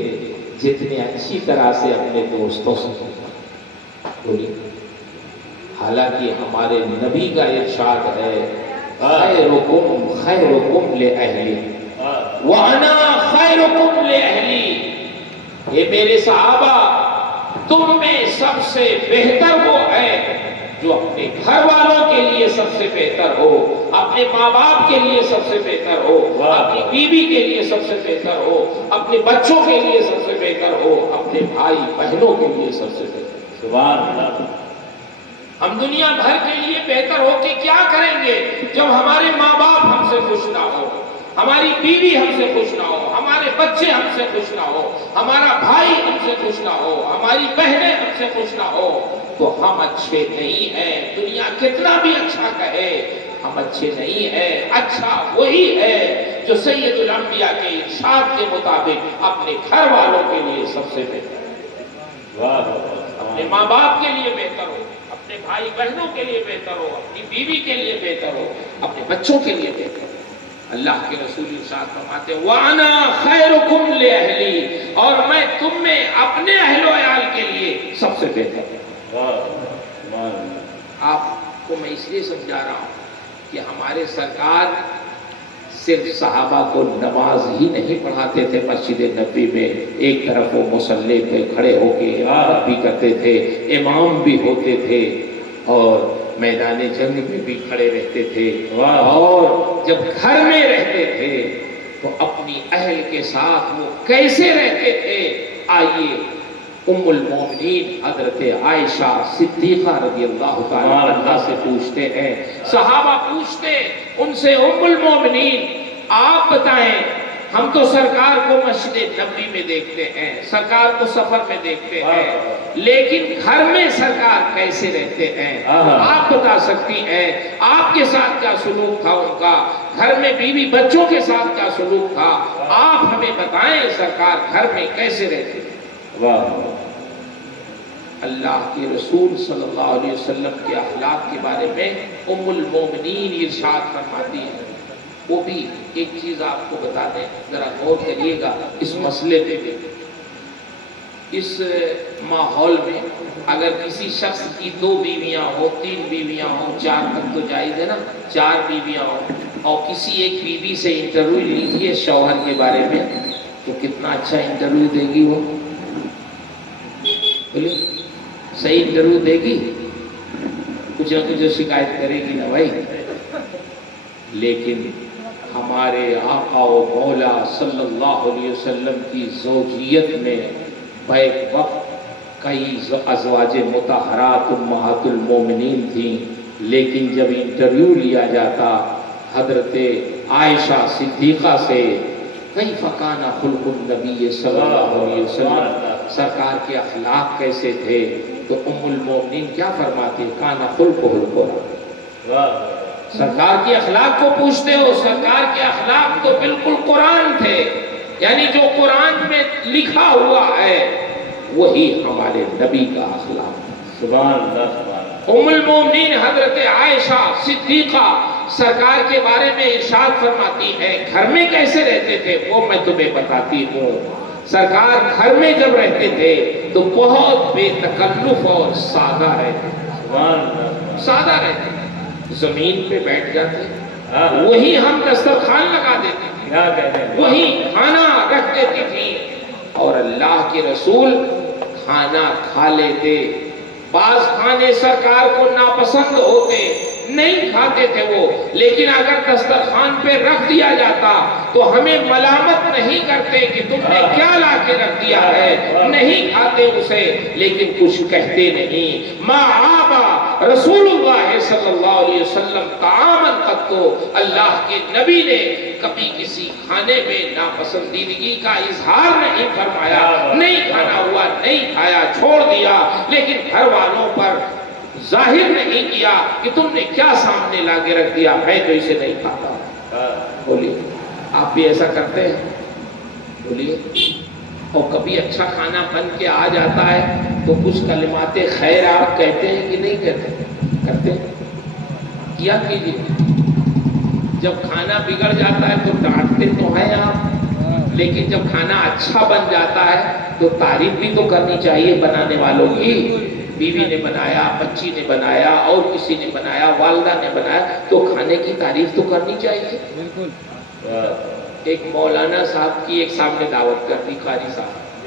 جتنے اچھی طرح سے اپنے دوستوں سے ملتے ہیں۔ بولیے، حالانکہ ہمارے نبی کا ارشاد ہے خیرکم خیرکم لأہلی وَأَنَا خَيْرُكُمْ لِأَهْلِي، یہ میرے صحابہ تم میں سب سے بہتر وہ ہے جو اپنے گھر والوں کے لیے سب سے بہتر ہو، اپنے ماں باپ کے لیے سب سے بہتر ہو، اپنی بیوی کے لیے سب سے بہتر ہو، اپنے بچوں کے لیے سب سے بہتر ہو، اپنے بھائی بہنوں کے لیے سب سے بہتر ہو۔ سبحان اللہ۔ ہم دنیا بھر کے لیے بہتر ہو کے کیا کریں گے جب ہمارے ماں باپ ہم سے خوش نہ ہو، ہماری بیوی ہم سے خوش نہ ہو، ہمارے بچے ہم سے خوش نہ ہو، ہمارا بھائی ہم سے خوش نہ ہو، ہماری بہنیں ہم سے خوش نہ ہو، تو ہم اچھے نہیں ہیں۔ دنیا کتنا بھی اچھا کہے ہم اچھے نہیں ہیں۔ اچھا وہی ہے جو سید الانبیاء کے ارشاد کے مطابق اپنے گھر والوں کے لیے سب سے بہتر ہے، اپنے ماں باپ کے لیے بہتر ہو، اپنے بھائی بہنوں کے لیے بہتر ہو، اپنی بیوی کے لیے بہتر ہو، اپنے بچوں کے لیے بہتر ہو۔ اللہ کے رسول ارشاد فرماتے ہیں وَأَنَا خَيْرُكُمْ لِأَهْلِي، اور میں تم میں اپنے اہل و عیال کے لیے سب سے بہتر ہوں۔ آپ کو میں اس لیے سمجھا رہا ہوں کہ ہمارے سرکار صرف صحابہ کو نماز ہی نہیں پڑھاتے تھے مسجد نبوی میں، ایک طرف وہ مصلی پہ کھڑے ہو کے عبادت بھی کرتے تھے، امام بھی ہوتے تھے، اور میدان جنگ میں بھی کھڑے رہتے تھے، اور جب گھر میں رہتے تھے تو اپنی اہل کے ساتھ وہ کیسے رہتے تھے؟ آئیے ام المومنین حضرت عائشہ صدیقہ رضی اللہ تعالی عنہا سے پوچھتے ہیں، صحابہ پوچھتے ان سے ام المومنین آپ بتائیں ہم تو سرکار کو مسجد نبوی میں دیکھتے ہیں، سرکار کو سفر میں دیکھتے ہیں، لیکن گھر میں سرکار کیسے رہتے ہیں آپ بتا سکتی ہیں؟ آپ کے ساتھ کیا سلوک تھا ان کا، گھر میں بیوی بچوں کے ساتھ کیا سلوک تھا، آپ ہمیں بتائیں سرکار گھر میں کیسے رہتے ہیں؟ اللہ کے رسول صلی اللہ علیہ وسلم کے اخلاق کے بارے میں ام المومنین ارشاد فرماتی ہیں۔ وہ بھی ایک چیز آپ کو بتا دیں، ذرا غور کریے گا اس مسئلے پہ بھی۔ اس ماحول میں اگر کسی شخص کی 2 بیویاں ہو، 3 بیویاں ہو، 4 تک تو جائز ہے نا، 4 بیویاں ہو، اور کسی ایک بیوی سے انٹرویو لیجیے شوہر کے بارے میں، تو کتنا اچھا انٹرویو دے گی وہ، بولیے صحیح انٹرویو دے گی، کچھ نہ کچھ شکایت کرے گی نا بھائی۔ لیکن ہمارے آقا و مولا صلی اللہ علیہ وسلم کی زوجیت میں بیک وقت کئی ازواج مطہرات امہات المومنین تھیں، لیکن جب انٹرویو لیا جاتا حضرت عائشہ صدیقہ سے، کیف کان خلق النبی صلی اللہ علیہ وسلم، سرکار کے اخلاق کیسے تھے، تو ام المومنین کیا فرماتی ہیں؟ کان خلقہ القرآن۔ سرکار کے اخلاق کو پوچھتے ہو، سرکار کے اخلاق تو بالکل قرآن تھے، یعنی جو قرآن میں لکھا ہوا ہے وہی ہمارے نبی کا اخلاق۔ سبحان اللہ۔ ام المومنین حضرت عائشہ صدیقہ سرکار کے بارے میں ارشاد فرماتی ہے گھر میں کیسے رہتے تھے، وہ میں تمہیں بتاتی ہوں۔ سرکار گھر میں جب رہتے تھے تو بہت بے تکلف اور سادہ رہتے تھے، سادہ رہتے تھے، زمین پہ بیٹھ جاتے، وہی ہم دسترخوان لگا دیتے تھے، وہی کھانا رکھ دیتی تھی، اور اللہ کے رسول کھانا کھا لیتے۔ بعض کھانے سرکار کو ناپسند ہوتے، نہیں کھاتے تھے وہ، لیکن اگر دسترخوان پہ رکھ دیا جاتا تو ہمیں ملامت نہیں کرتے کہ تم نے کیا لا کے رکھ دیا ہے، نہیں کھاتے اسے، لیکن کچھ کہتے نہیں۔ ما عابا رسول اللہ صلی اللہ علیہ وسلم طعاما قط، اللہ کے نبی نے کبھی کسی کھانے میں ناپسندیدگی کا اظہار نہیں فرمایا، نہیں کھانا ہوا نہیں کھایا، چھوڑ دیا، لیکن گھر والوں پر ظاہر نہیں کیا کہ تم نے کیا سامنے لا کے رکھ دیا، میں تو اسے نہیں کھاتا۔ بولیے آپ بھی ایسا کرتے ہیں؟ بولیے۔ اور کبھی اچھا کھانا بن کے آ جاتا ہے تو کچھ کلمات خیر آپ کہتے ہیں کہ نہیں کہتے؟ کرتے ہیں؟ کیا کیجیے، جب کھانا بگڑ جاتا ہے تو ڈانٹتے تو ہیں آپ، لیکن جب کھانا اچھا بن جاتا ہے تو تعریف بھی تو کرنی چاہیے بنانے والوں کی۔ بیوی نے بنایا، بچی نے بنایا، اور کسی نے بنایا، والدہ نے بنایا، تو کھانے کی تعریف تو کرنی چاہیے۔ بالکل۔ ایک مولانا صاحب کی ایک سامنے دعوت کر دی، قاری صاحب،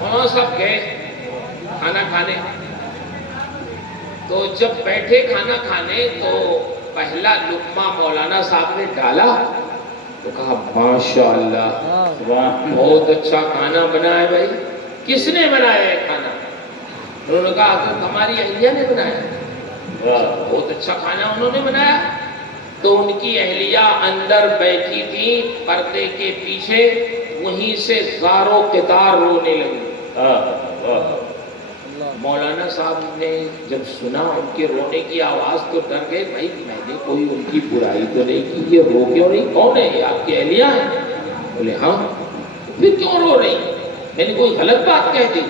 وہاں سب گئے کھانا کھانے، تو جب بیٹھے کھانا کھانے تو پہلا لقمہ مولانا صاحب نے ڈالا تو کہا ماشاءاللہ بہت اچھا کھانا بنا ہے بھائی۔ کس نے بنایا ہے کھانا؟ انہوں نے کہا حضرت ہماری اہلیہ نے بنایا، بہت اچھا کھانا انہوں نے بنایا۔ تو ان کی اہلیہ اندر بیٹھی تھی پردے کے پیچھے، وہیں سے زاروں قطار رونے لگی۔ مولانا صاحب نے جب سنا ان کے رونے کی آواز تو ڈر گئے، بھائی میں نے کوئی ان کی برائی تو نہیں کی، یہ رو کیوں نہیں، کون ہے یہ آپ کی اہلیہ ہیں؟ بولے ہاں۔ پھر کیوں رو رہی؟ میں نے کوئی غلط بات کہہ دی؟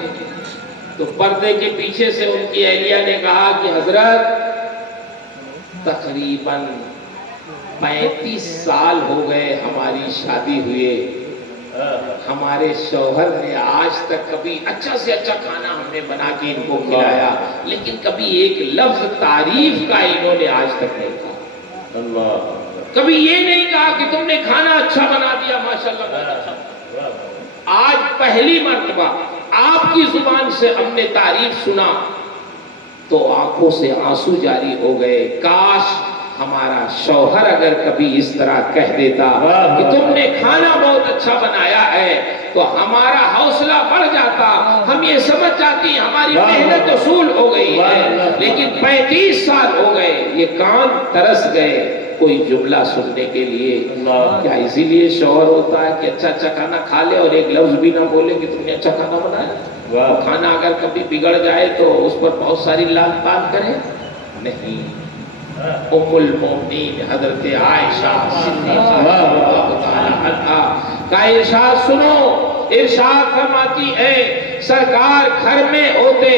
تو پردے کے پیچھے سے ان کی اہلیہ نے کہا کہ حضرت تقریباً 35 سال ہو گئے ہماری شادی ہوئے، ہمارے شوہر نے آج تک کبھی اچھا سے اچھا کھانا ہم نے بنا کے ان کو کھلایا، لیکن کبھی ایک لفظ تعریف کا انہوں نے آج تک نہیں کہا، کبھی یہ نہیں کہا کہ تم نے کھانا اچھا بنا دیا، ماشاءاللہ بہت اچھا۔ آج پہلی مرتبہ آپ کی زبان سے ہم نے تعریف سنا تو آنکھوں سے آنسو جاری ہو گئے۔ کاش ہمارا شوہر اگر کبھی اس طرح کہہ دیتا کہ تم نے کھانا بہت اچھا بنایا ہے تو ہمارا حوصلہ بڑھ جاتا، ہم یہ سمجھ جاتی ہماری محنت وصول ہو گئی ہے، لیکن 35 سال ہو گئے، یہ کان ترس گئے، کوئی جملہ سننے کے لیے. اللہ. کیا اسی لیے شوہر ہوتا ہے کہ اچھا اچھا کھانا کھا لے اور ایک لفظ بھی نہ بولے کہ تم نے اچھا کھانا بنایا؟ واہ. کھانا اگر کبھی بگڑ جائے تو اس پر بہت ساری لان تان کرے؟ نہیں. ام المومنین حضرت عائشہ صدیقہ رضی اللہ تعالی عنہا کا ارشاد سنو. ارشاد فرماتی ہے سرکار گھر میں ہوتے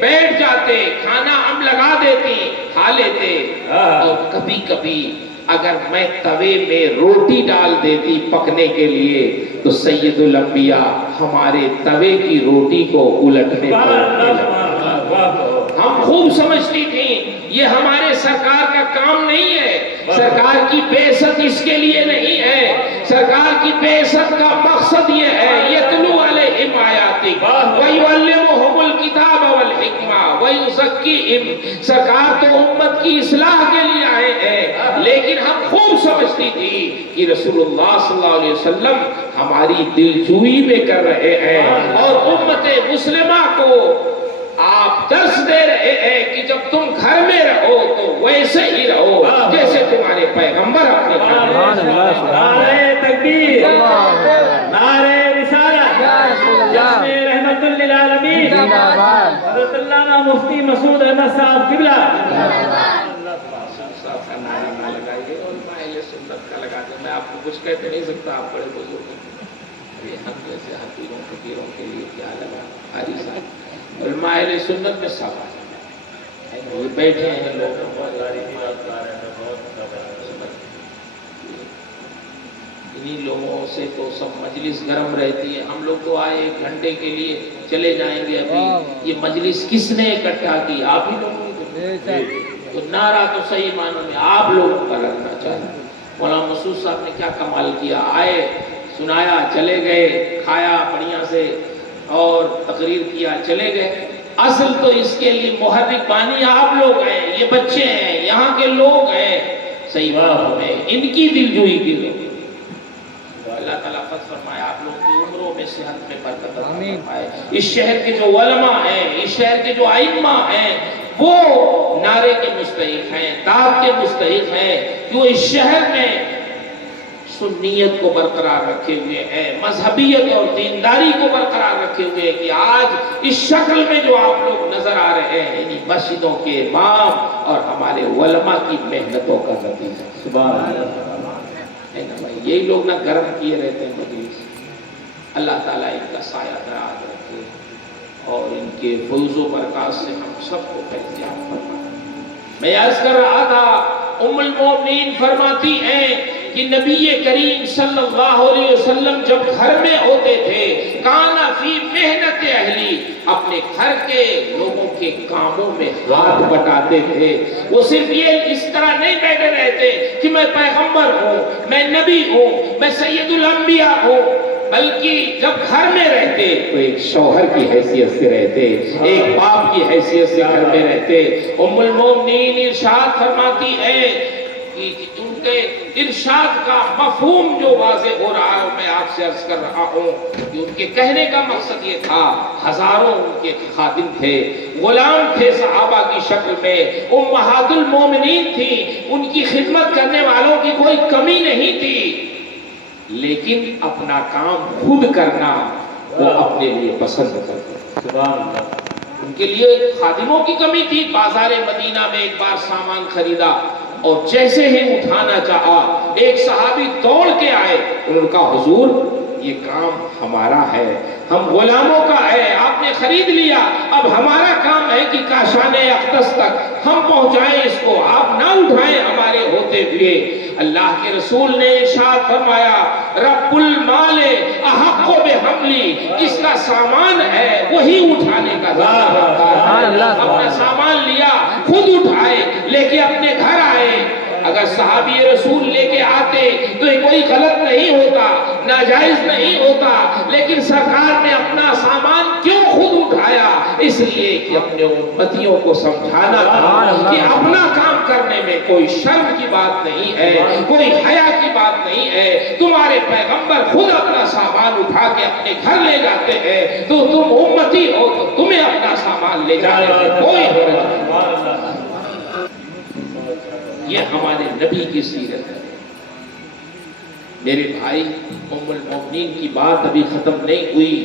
بیٹھ جاتے, کھانا ہم لگا دیتی, کھا لیتے, اور کبھی کبھی اگر میں توے میں روٹی ڈال دیتی پکنے کے لیے تو سید الانبیاء ہمارے توے کی روٹی کو الٹنے ہم خوب سمجھتی تھیں یہ ہمارے سرکار کا کام نہیں ہے. سرکار کی بعثت اس کے لیے نہیں ہے. سرکار کی بعثت کا مقصد یہ ہے یتلو علیہم آیاتک ویعلمہم الکتاب والحکمہ ویزکیہم. سرکار تو امت کی اصلاح کے لیے آئے ہیں, لیکن ہم خوب سمجھتی تھی کہ رسول اللہ صلی اللہ علیہ وسلم ہماری دلجوئی میں کر رہے ہیں اور امت مسلمہ کو آپ درس دے رہے ہیں کہ جب تم گھر میں رہو تو ویسے ہی رہو جیسے تمہارے پیغمبر اپنے گھر میں. نعرہ تکبیر, نعرہ رسالت, جشن رحمت للعالمین, حضرت علامہ مفتی مسعود احمد صاحب قبلہ. میں آپ کو کچھ کہہ تو نہیں سکتا, آپ بڑے بزرگ ہیں, ہم جیسے حقیروں فقیروں کے لیے کیا لگا. حاری صاحب علماء اہل سنت میں سب یہ بیٹھے ہیں لوگ, انہی لوگوں سے تو سب مجلس گرم رہتی ہے. ہم لوگ تو آئے 1 گھنٹے کے لیے چلے جائیں گے. ابھی یہ مجلس کس نے اکٹھا کی؟ آپ ہی لوگوں نے. تو نعرہ تو صحیح معنوں میں آپ لوگوں کا لگنا چاہیے. مولانا مسعود صاحب نے کیا کمال کیا, آئے سنایا چلے گئے, کھایا بڑھیا سے اور تقریر کیا چلے گئے. اصل تو اس کے لیے محرک بانی آپ لوگ ہیں, یہ بچے ہیں, یہاں کے لوگ ہیں. صحیح بات ہے, ان کی دلجوئی کی لوگ. اللہ تعالیٰ فضل فرمائے آپ لوگ کی عمروں میں صحت میں برکت عطا فرمائے. اس شہر کے جو علماء ہیں, اس شہر کے جو ائمہ ہیں, وہ نعرے کے مستحق ہیں, داد کے مستحق ہیں, جو اس شہر میں سنیت کو برقرار رکھے ہوئے ہیں, مذہبیت اور دینداری کو برقرار رکھے ہوئے ہیں. کہ آج اس شکل میں جو آپ لوگ نظر آ رہے ہیں یعنی مسجدوں کے امام اور ہمارے علماء کی محنتوں کا نتیجہ. سبحان اللہ. یہی لوگ نہ گرم کیے رہتے ہیں مجلس. اللہ تعالیٰ ان کا سایہ دراز رکھے اور ان کے فیض و برکات سے ہم سب کو فیضیاب فرمائے. میں عرض کر رہا تھا ام المومنین فرماتی ہیں کہ نبی کریم صلی اللہ علیہ وسلم جب گھر میں ہوتے تھے کانا فی محنت اہلی, اپنے گھر کے لوگوں کے کاموں میں ہاتھ بٹاتے تھے. وہ صرف یہ اس طرح نہیں بیٹھے رہتے کہ میں پیغمبر ہوں, میں نبی ہوں, میں سید الانبیاء ہوں, بلکہ جب گھر میں رہتے تو ایک شوہر کی حیثیت سے رہتے, ایک باپ کی حیثیت سے گھر میں رہتے. ام المومنین ارشاد فرماتی ہے کہ ان کے ارشاد کا مفہوم جو واضح ہو رہا ہے میں آپ سے عرض کر رہا ہوں کہ ان کے کہنے کا مقصد یہ تھا, ہزاروں ان کے خادم تھے, غلام تھے صحابہ کی شکل میں, امہات المومنین تھی, ان کی خدمت کرنے والوں کی کوئی کمی نہیں تھی, لیکن اپنا کام خود کرنا وہ اپنے لیے پسند کرتے. ان کے لیے خادموں کی کمی تھی. بازار مدینہ میں ایک بار سامان خریدا اور جیسے ہی اٹھانا چاہا ایک صحابی دوڑ کے آئے, انہوں نے کہا حضور یہ کام ہمارا ہے, ہم غلاموں کا ہے, آپ نے خرید لیا, اب ہمارا کام ہے کہ کاشان اقدس تک ہم پہنچائیں اس کو, آپ نہ اٹھائیں ہمارے ہوتے ہوئے. اللہ کے رسول نے ارشاد فرمایا رب المال احق بحملی, جس کا سامان ہے وہی اٹھانے کا ذمہ دار. اپنا سامان لیا, خود اٹھائے, لے کے اپنے گھر آئے. اگر صحابی رسول لے کے آتے تو یہ کوئی غلط نہیں ہوتا, ناجائز نہیں ہوتا, لیکن سرکار نے اپنا سامان کیوں خود اٹھایا؟ اس لیے کہ اپنے امتیوں کو سمجھانا تھا کہ اپنا کام کرنے میں کوئی شرم کی بات نہیں ہے, کوئی حیا کی بات نہیں ہے. تمہارے پیغمبر خود اپنا سامان اٹھا کے اپنے گھر لے جاتے ہیں, تو تم امتی ہو تو تمہیں اپنا سامان لے جانے میں کوئی حرج نہیں. یہ ہمارے نبی کی سیرت ہے۔ میرے بھائی، ام المومنین کی بات ابھی ختم نہیں ہوئی۔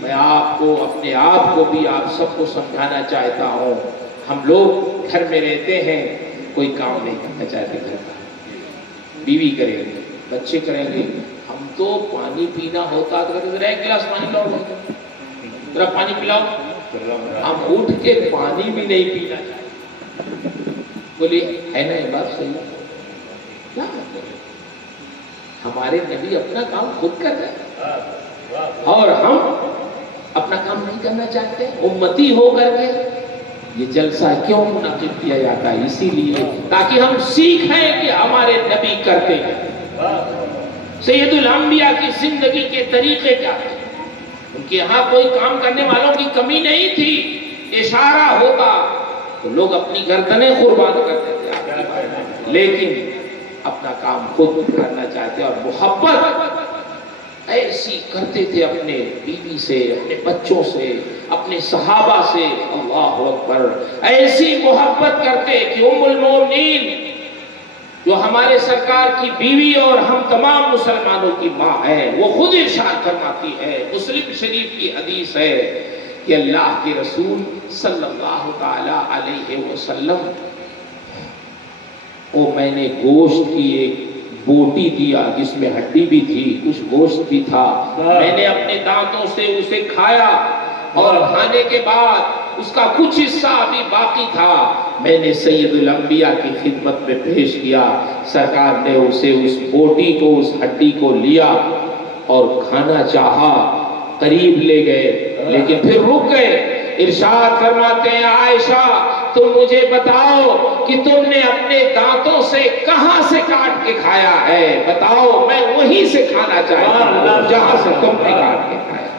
میں آپ کو، اپنے آپ کو بھی، آپ سب کو سمجھانا چاہتا ہوں۔ ہم لوگ گھر میں رہتے ہیں، کوئی کام نہیں کرنا چاہتے گھر کا، بیوی کرے گی، بچے کریں گے، ہم تو پانی پینا ہوتا تو کہتے ذرا ایک گلاس پانی لاؤ، ذرا پانی پلاؤ، ہم اٹھ کے پانی بھی نہیں پینا چاہتے۔ بولیے ہے نا یہ بات صحیح؟ کیا ہمارے نبی اپنا کام خود کر رہے ہیں اور ہم اپنا کام نہیں کرنا چاہتے؟ امتی ہو کر کے یہ جلسہ کیوں منعقد کیا جاتا ہے؟ اسی لیے تاکہ ہم سیکھیں کہ ہمارے نبی کرتے ہیں، سید الانبیاء کی زندگی کے طریقے کیا تھے۔ ان کے یہاں کوئی کام کرنے والوں کی کمی نہیں تھی، اشارہ ہوتا تو لوگ اپنی گردنیں قربان کرتے تھے، لیکن اپنا کام خود کرنا چاہتے اور محبت ایسی کرتے تھے اپنے بیوی سے، اپنے بچوں سے، اپنے صحابہ سے۔ اللہ اکبر، ایسی محبت کرتے کہ ام المومنین جو ہمارے سرکار کی بیوی اور ہم تمام مسلمانوں کی ماں ہے، وہ خود ارشاد فرماتی ہے، مسلم شریف کی حدیث ہے کہ اللہ کے رسول صلی اللہ تعالی علیہ وسلم وہ میں نے گوشت کی ایک بوٹی دیا جس میں ہڈی بھی تھی، کچھ گوشت بھی تھا، میں نے اپنے دانتوں سے اسے کھایا اور کھانے کے بعد اس کا کچھ حصہ ابھی باقی تھا، میں نے سید الانبیاء کی خدمت میں پیش کیا۔ سرکار نے اسے، اس بوٹی کو، اس ہڈی کو لیا اور کھانا چاہا، قریب لے گئے لیکن پھر رک گئے۔ ارشاد فرماتے ہیں عائشہ تم مجھے بتاؤ کہ تم نے اپنے دانتوں سے کہاں سے کاٹ کے کھایا ہے، بتاؤ میں وہیں سے کھانا چاہتا ہوں جہاں سے تم نے کاٹ کے کھایا۔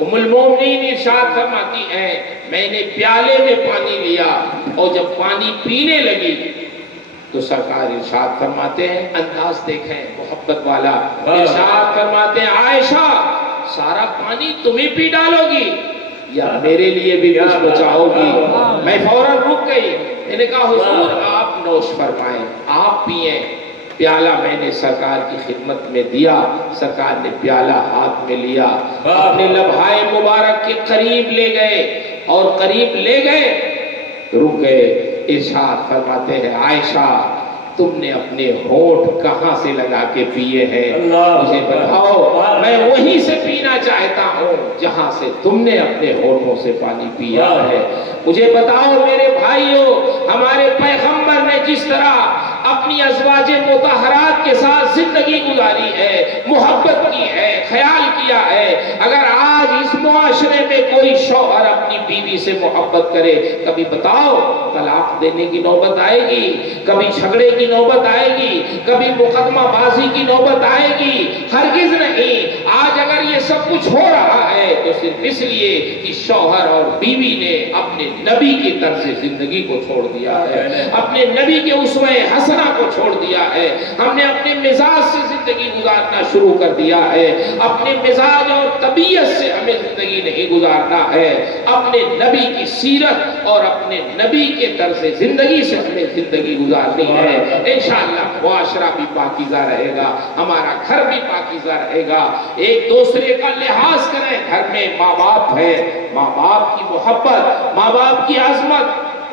ام المومنین ارشاد فرماتی ہے میں نے پیالے میں پانی لیا اور جب پانی پینے لگی تو سرکار ارشاد فرماتے ہیں، انداز دیکھیں محبت والا، ارشاد فرماتے ہیں عائشہ سارا پانی تم ہی پی ڈالو گی یا میرے لیے بھی کچھ بچاؤ گی؟ میں فوراً رک گئی، میں نے کہا حضور آپ نوش فرمائیں، آپ پئیں۔ پیالہ میں نے سرکار کی خدمت میں دیا، سرکار نے پیالہ ہاتھ میں لیا، اپنے لبھائے مبارک کے قریب لے گئے اور قریب لے گئے، رک گئے۔ ارشاد فرماتے ہیں عائشہ تم نے اپنے ہونٹ کہاں سے لگا کے پیے ہیں، مجھے بتاؤ میں وہیں سے پینا چاہتا ہوں جہاں سے تم نے اپنے ہونٹوں سے پانی پیا ہے۔ مجھے بتاؤ میرے بھائیوں، ہمارے پیغمبر نے جس طرح اپنی ازواج مطہرات کے ساتھ زندگی گزاری ہے، محبت کی ہے، خیال کیا ہے، اگر آج اس معاشرے میں کوئی شوہر اپنی بیوی سے محبت کرے، کبھی بتاؤ طلاق دینے کی نوبت آئے گی، کبھی جھگڑے کی نوبت آئے گی، کبھی مقدمہ بازی کی نوبت آئے گی؟ ہرگز نہیں۔ آج اگر یہ سب کچھ ہو رہا ہے تو صرف اس لیے کہ شوہر اور بیوی نے اپنے نبی کی طرز زندگی کو چھوڑ دیا ہے، اپنے نبی کے اسوہ حسنہ کو چھوڑ دیا ہے، ہم نے اپنے مزاج سے زندگی گزارنا شروع کر دیا ہے، اپنے مزاج اور طبیعت سے ہمیں زندگی نہیں گزارنا ہے، اپنے نبی کی سیرت اور اپنے نبی کے طرز زندگی سے ہمیں زندگی گزارنی ہے۔ انشاءاللہ معاشرہ بھی پاکیزہ رہے گا، ہمارا گھر بھی پاکیزہ رہے گا، ایک دوسرے کا لحاظ کریں۔ گھر میں ماں باپ ہے، ماں باپ کی محبت، ماں باپ کی عظمت،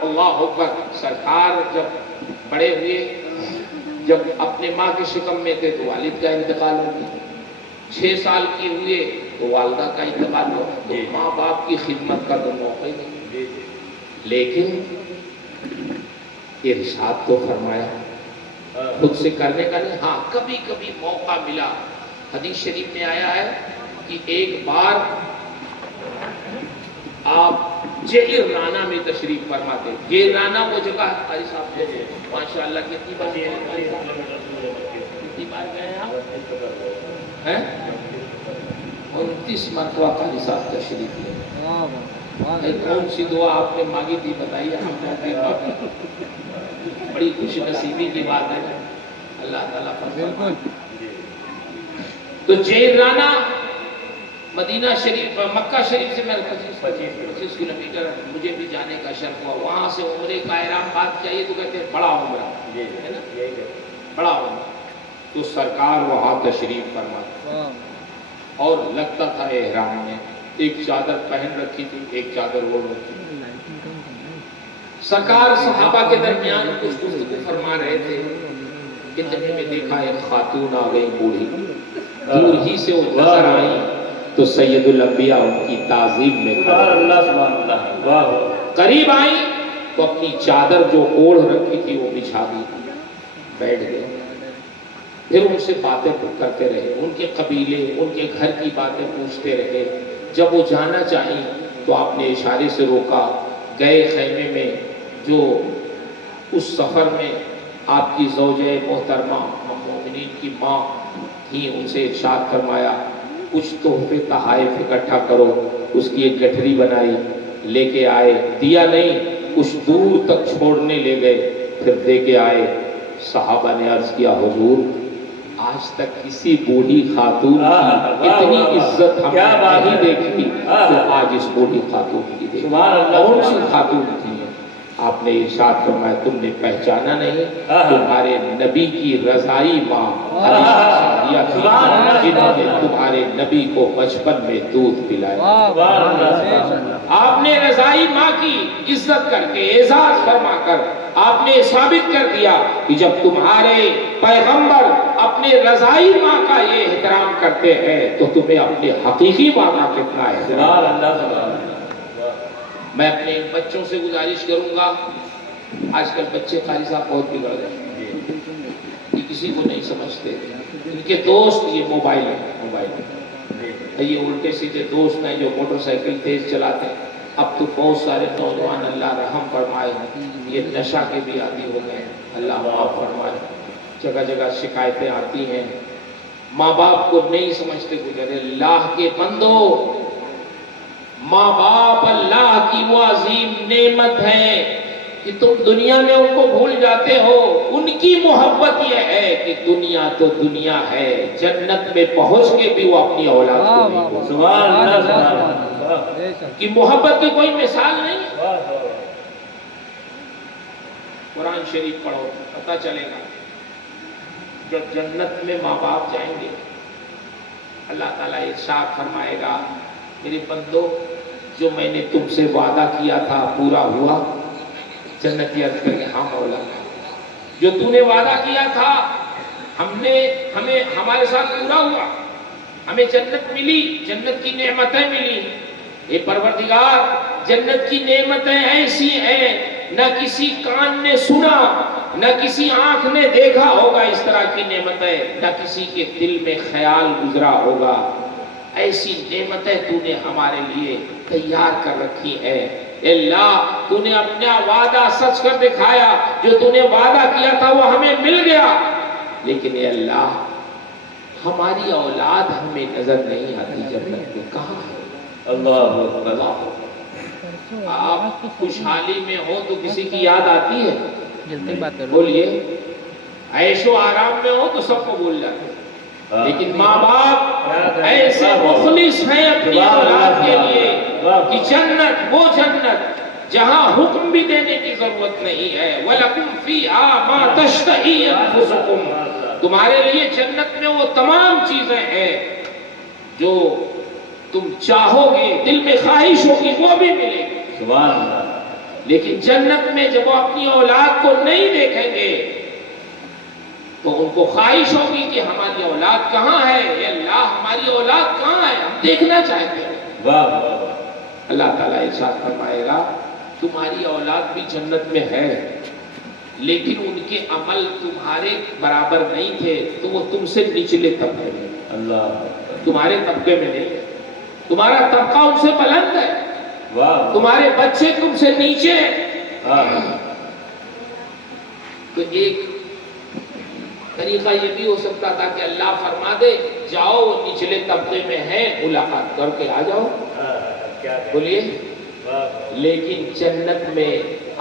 اللہ اکبر۔ سرکار جب بڑے ہوئے، جب اپنے ماں کے شکم میں تھے تو والد کا انتقال ہو گیا، 6 سال کی ہوئے تو والدہ کا انتقال ہو، تو ماں باپ کی خدمت کا تو موقع ہی نہیں، لیکن ارشاد تو فرمایا خود سے کرنے کا نہیں، ہاں کبھی کبھی موقع ملا۔ حدیث شریف میں آیا ہے کہ ایک بار آپ جعرانہ میں تشریف فرما تھے۔ جعرانہ وہ جگہ ہے قاری صاحب سے ماشاءاللہ کتنی بار گئے ہیں آپ؟ 29 مرتبہ قاری صاحب تشریف لے۔ کون سی دعا آپ نے مانگی تھی بتائیے، ہم نے بڑی خوش نصیبی کی بات ہے اللہ تعالیٰ پر۔ تو جعرانہ مدینہ شریف مکہ شریف سے میں 25 کلومیٹر مجھے بھی جانے کا شرف ہوا. وہاں سے عمرے کا احرام بات چاہیے تو کہتے ہیں بڑا عمرہ ہے نا, بڑا عمرہ. تو سرکار وہاں تشریف فرما اور لگتا تھا احرام میں ایک چادر پہن رکھی تھی, ایک چادر وہ رکھی تھی. سرکار صحابہ کے درمیان کچھ گفتگو فرما رہے تھے. اتنے میں دیکھا ایک خاتون آ گئی بوڑھی, دور ہی سے وہ نظر آئی تو سید الانبیاء ان کی تعظیم میں قریب آئی تو اپنی چادر جو اوڑھ رکھی تھی وہ بچھا دی, بیٹھ گئے. پھر ان سے باتیں کرتے رہے, ان کے قبیلے ان کے گھر کی باتیں پوچھتے رہے. جب وہ جانا چاہیں تو آپ نے اشارے سے روکا. گئے خیمے میں جو اس سفر میں آپ کی زوجہ محترمہ مومنین کی ماں تھی, ان سے ارشاد فرمایا کچھ تحفے تحائف اکٹھا کرو. اس کی ایک گٹھری بنائی, لے کے آئے. دیا نہیں, کچھ دور تک چھوڑنے لے گئے, پھر دے کے آئے. صحابہ نے عرض کیا حضور آج تک کسی بوڑھی خاتون کی اتنی عزت ہم نے نہیں دیکھی تو آج اس بوڑھی خاتون کی دیکھی. کون سی خاتون تھی؟ آپ نے ارشاد فرمایا تم نے پہچانا نہیں, تمہارے نبی کی رضائی ماں حلیمہ تھی جنہوں نے تمہارے نبی کو بچپن میں دودھ پلایا. آپ نے رضائی ماں کی عزت کر کے اعزاز فرما کر آپ نے ثابت کر دیا کہ جب تمہارے پیغمبر اپنے رضائی ماں کا یہ احترام کرتے ہیں تو تمہیں اپنے حقیقی ماں کا کتنا احترام. میں اپنے بچوں سے گزارش کروں گا, آج کل بچے قاری صاحب بہت بگڑ گئے, یہ کسی کو نہیں سمجھتے. ان کے دوست یہ موبائل ہے, موبائل یہ الٹے سیدھے دوست ہیں جو موٹر سائیکل تیز چلاتے ہیں. اب تو بہت سارے نوجوان اللہ رحم فرمائے یہ نشہ کے بھی عادی ہو گئے, اللہ معاف فرمائے. جگہ جگہ شکایتیں آتی ہیں, ماں باپ کو نہیں سمجھتے. گزر اللہ کے بندو, ماں باپ اللہ کی وہ عظیم نعمت ہے کہ تم دنیا میں ان کو بھول جاتے ہو. ان کی محبت یہ ہے کہ دنیا تو دنیا ہے, جنت میں پہنچ کے بھی وہ اپنی اولاد کو نہیں بھول. سبحان اللہ کی محبت کی کوئی مثال نہیں. قرآن شریف پڑھو پتہ چلے گا. جب جنت میں ماں باپ جائیں گے اللہ تعالیٰ ارشاد فرمائے گا میرے بندو جو میں نے تم سے وعدہ کیا تھا پورا ہوا؟ جنتی عرض کریں ہاں مولا, جو تو نے وعدہ کیا تھا ہمیں ہمارے ساتھ پورا ہوا, ہمیں جنت ملی, جنت کی نعمتیں ملی. اے پروردگار جنت کی نعمتیں ایسی ہیں نہ کسی کان نے سنا, نہ کسی آنکھ نے دیکھا ہوگا اس طرح کی نعمتیں, نہ کسی کے دل میں خیال گزرا ہوگا. ایسی نعمتیں تو نے ہمارے لیے تیار کر رکھی ہے. اللہ تو نے اپنا وعدہ سچ کر دکھایا, جو تو نے وعدہ کیا تھا وہ ہمیں مل گیا. لیکن اے اللہ ہماری اولاد ہمیں نظر نہیں آتی جنت میں, کہاں ہے؟ اللہ آپ خوشحالی میں ہو تو کسی کی یاد آتی ہے؟ بولیے. عیش و آرام میں ہو تو سب کو بھول جاتے ہیں. لیکن ماں باپ ایسے مخلص ہیں اپنی اولاد کے لیے کہ جنت وہ جنت جہاں حکم بھی دینے کی ضرورت نہیں ہے. وَلَكُمْ فِيهَا مَا تَشْتَهِي أَنفُسُكُمْ, تمہارے لیے جنت میں وہ تمام چیزیں ہیں جو تم چاہو گے, دل میں خواہش ہوگی وہ بھی ملے گی. سبحان اللہ. لیکن جنت میں جب وہ اپنی اولاد کو نہیں دیکھیں گے تو ان کو خواہش ہوگی کہ ہماری اولاد کہاں ہے, اے اللہ ہماری اولاد کہاں ہے, ہم دیکھنا چاہتے ہیں. واہ واہ. اللہ تعالیٰ ارشاد فرمائے گا تمہاری اولاد بھی جنت میں ہے لیکن ان کے عمل تمہارے برابر نہیں تھے تو وہ تم سے نچلے طبقے میں, اللہ تمہارے طبقے میں نہیں ہے. تمہارا طبقہ ان سے بلند ہے, تمہارے بچے تم سے نیچے ہیں. تو ایک طریقہ یہ بھی ہو سکتا تھا کہ اللہ فرما دے جاؤ وہ نچلے طبقے میں ہے, ملاقات کر کے آ جاؤ. بولیے. لیکن جنت میں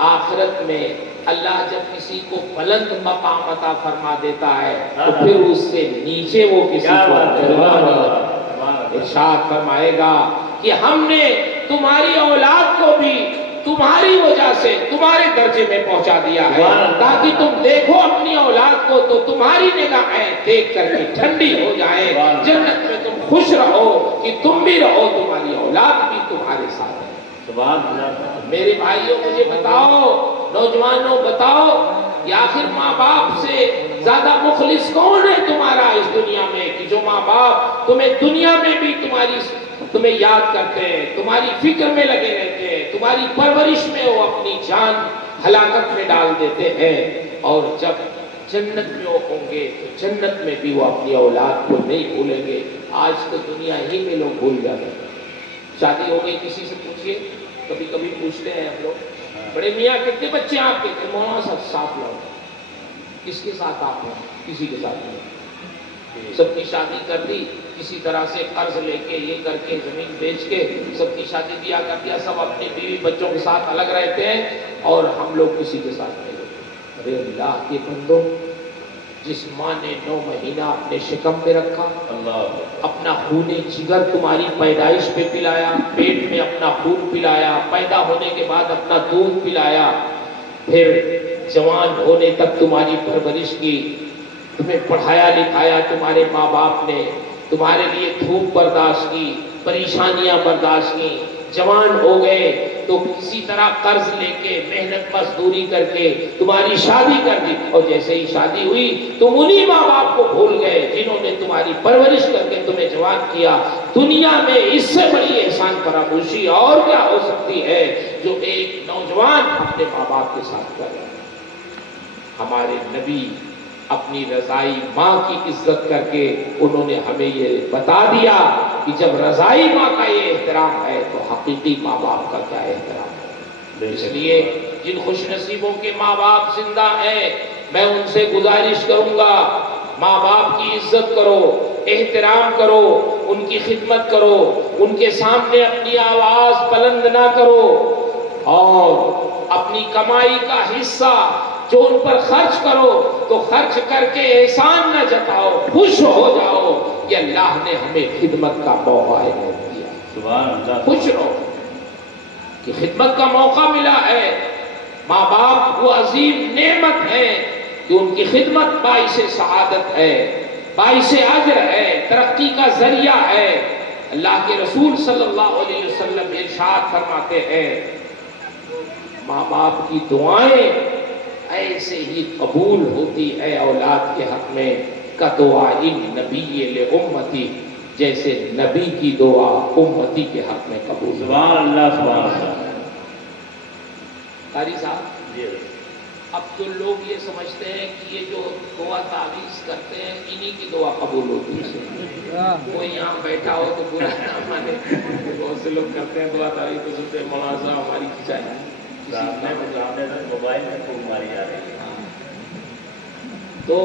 آخرت میں اللہ جب کسی کو بلند مقام عطا فرما دیتا ہے تو پھر اس سے نیچے وہ کسی کو ارشاد فرمائے گا کہ ہم نے تمہاری اولاد کو بھی تمہاری وجہ سے تمہارے درجے میں پہنچا دیا ہے تاکہ تم دیکھو اپنی اولاد کو تو تمہاری نگاہیں دیکھ کر کے ٹھنڈی ہو جائے، جنت میں تم خوش رہو کہ تم بھی رہو، تمہاری اولاد بھی تمہارے ساتھ ہے۔ سبحان اللہ۔ میرے بھائیوں مجھے بتاؤ، نوجوانوں بتاؤ، یا آخر ماں باپ سے زیادہ مخلص کون ہے تمہارا اس دنیا میں کہ جو ماں باپ تمہیں دنیا میں بھی تمہیں یاد کرتے ہیں، تمہاری فکر میں لگے رہتے ہیں، تمہاری پرورش میں وہ اپنی جان ہلاکت میں ڈال دیتے ہیں، اور جب جنت میں وہ ہوں گے تو جنت میں بھی وہ اپنی اولاد کو نہیں بھولیں گے۔ آج تو دنیا ہی میں لوگ بھول جاتے ہیں۔ شادی ہو گئی کسی سے پوچھئے، کبھی کبھی پوچھتے ہیں ہم لوگ، بڑے میاں کتنے بچے آپ کے؟ مولانا صاحب 7 لوگ۔ کس کے ساتھ آپ ہیں؟ کسی کے ساتھ نہیں۔ سب کی شادی کر دی، کسی طرح سے قرض لے کے، یہ کر کے، زمین بیچ کے سب کی شادی بیاہ کر دیا، سب اپنی بیوی بچوں کے ساتھ الگ رہتے ہیں اور ہم لوگ کسی کے ساتھ نہیں رہتے۔ ارے اللہ کے بندو، جس ماں نے 9 مہینہ اپنے شکم میں رکھا، اپنا خون جگر تمہاری پیدائش پہ پلایا، پیٹ میں اپنا خون پلایا، پیدا ہونے کے بعد اپنا دودھ پلایا، پھر جوان ہونے تک تمہاری پرورش کی، تمہیں پڑھایا لکھایا تمہارے ماں باپ نے، تمہارے لیے دھوپ برداشت کی، پریشانیاں برداشت کی، جوان ہو گئے تو کسی طرح قرض لے کے محنت مزدوری کر کے تمہاری شادی کر دی، اور جیسے ہی شادی ہوئی تم انہی ماں باپ کو بھول گئے جنہوں نے تمہاری پرورش کر کے تمہیں جوان کیا۔ دنیا میں اس سے بڑی احسان فراموشی اور کیا ہو سکتی ہے جو ایک نوجوان اپنے ماں باپ کے ساتھ کر رہا ہے۔ ہمارے نبی اپنی رضائی ماں کی عزت کر کے انہوں نے ہمیں یہ بتا دیا کہ جب رضائی ماں کا یہ احترام ہے تو حقیقی ماں باپ کا کیا احترام ہے۔ اس لیے جن خوش نصیبوں کے ماں باپ زندہ ہیں، میں ان سے گزارش کروں گا، ماں باپ کی عزت کرو، احترام کرو، ان کی خدمت کرو، ان کے سامنے اپنی آواز بلند نہ کرو، اور اپنی کمائی کا حصہ جو ان پر خرچ کرو تو خرچ کر کے احسان نہ جتاؤ، خوش ہو جاؤ کہ اللہ نے ہمیں خدمت کا موقع دیا۔ سبحان اللہ۔ خوش رہو کہ خدمت کا موقع ملا ہے۔ ماں باپ وہ عظیم نعمت ہے کہ ان کی خدمت باعث سعادت ہے، باعث اجر ہے، ترقی کا ذریعہ ہے۔ اللہ کے رسول صلی اللہ علیہ وسلم ارشاد فرماتے ہیں، ماں باپ کی دعائیں ایسے ہی قبول ہوتی ہے اولاد کے حق میں کدعاء نبی لامتی، جیسے نبی کی دعا امتی کے حق میں قبول۔ سبحان اللہ، سبحان اللہ۔ قاری صاحب، اب تو لوگ یہ سمجھتے ہیں کہ یہ جو دعا تعویذ کرتے ہیں انہی کی دعا قبول ہوتی ہے۔ کوئی یہاں بیٹھا ہو تو برا نہ مانے، بہت سے لوگ کرتے ہیں دعا تعویذ تو سنتے ہیں مولانا صاحب ہماری کھچائی موبائل میں خوب ماری جا رہی ہے۔ تو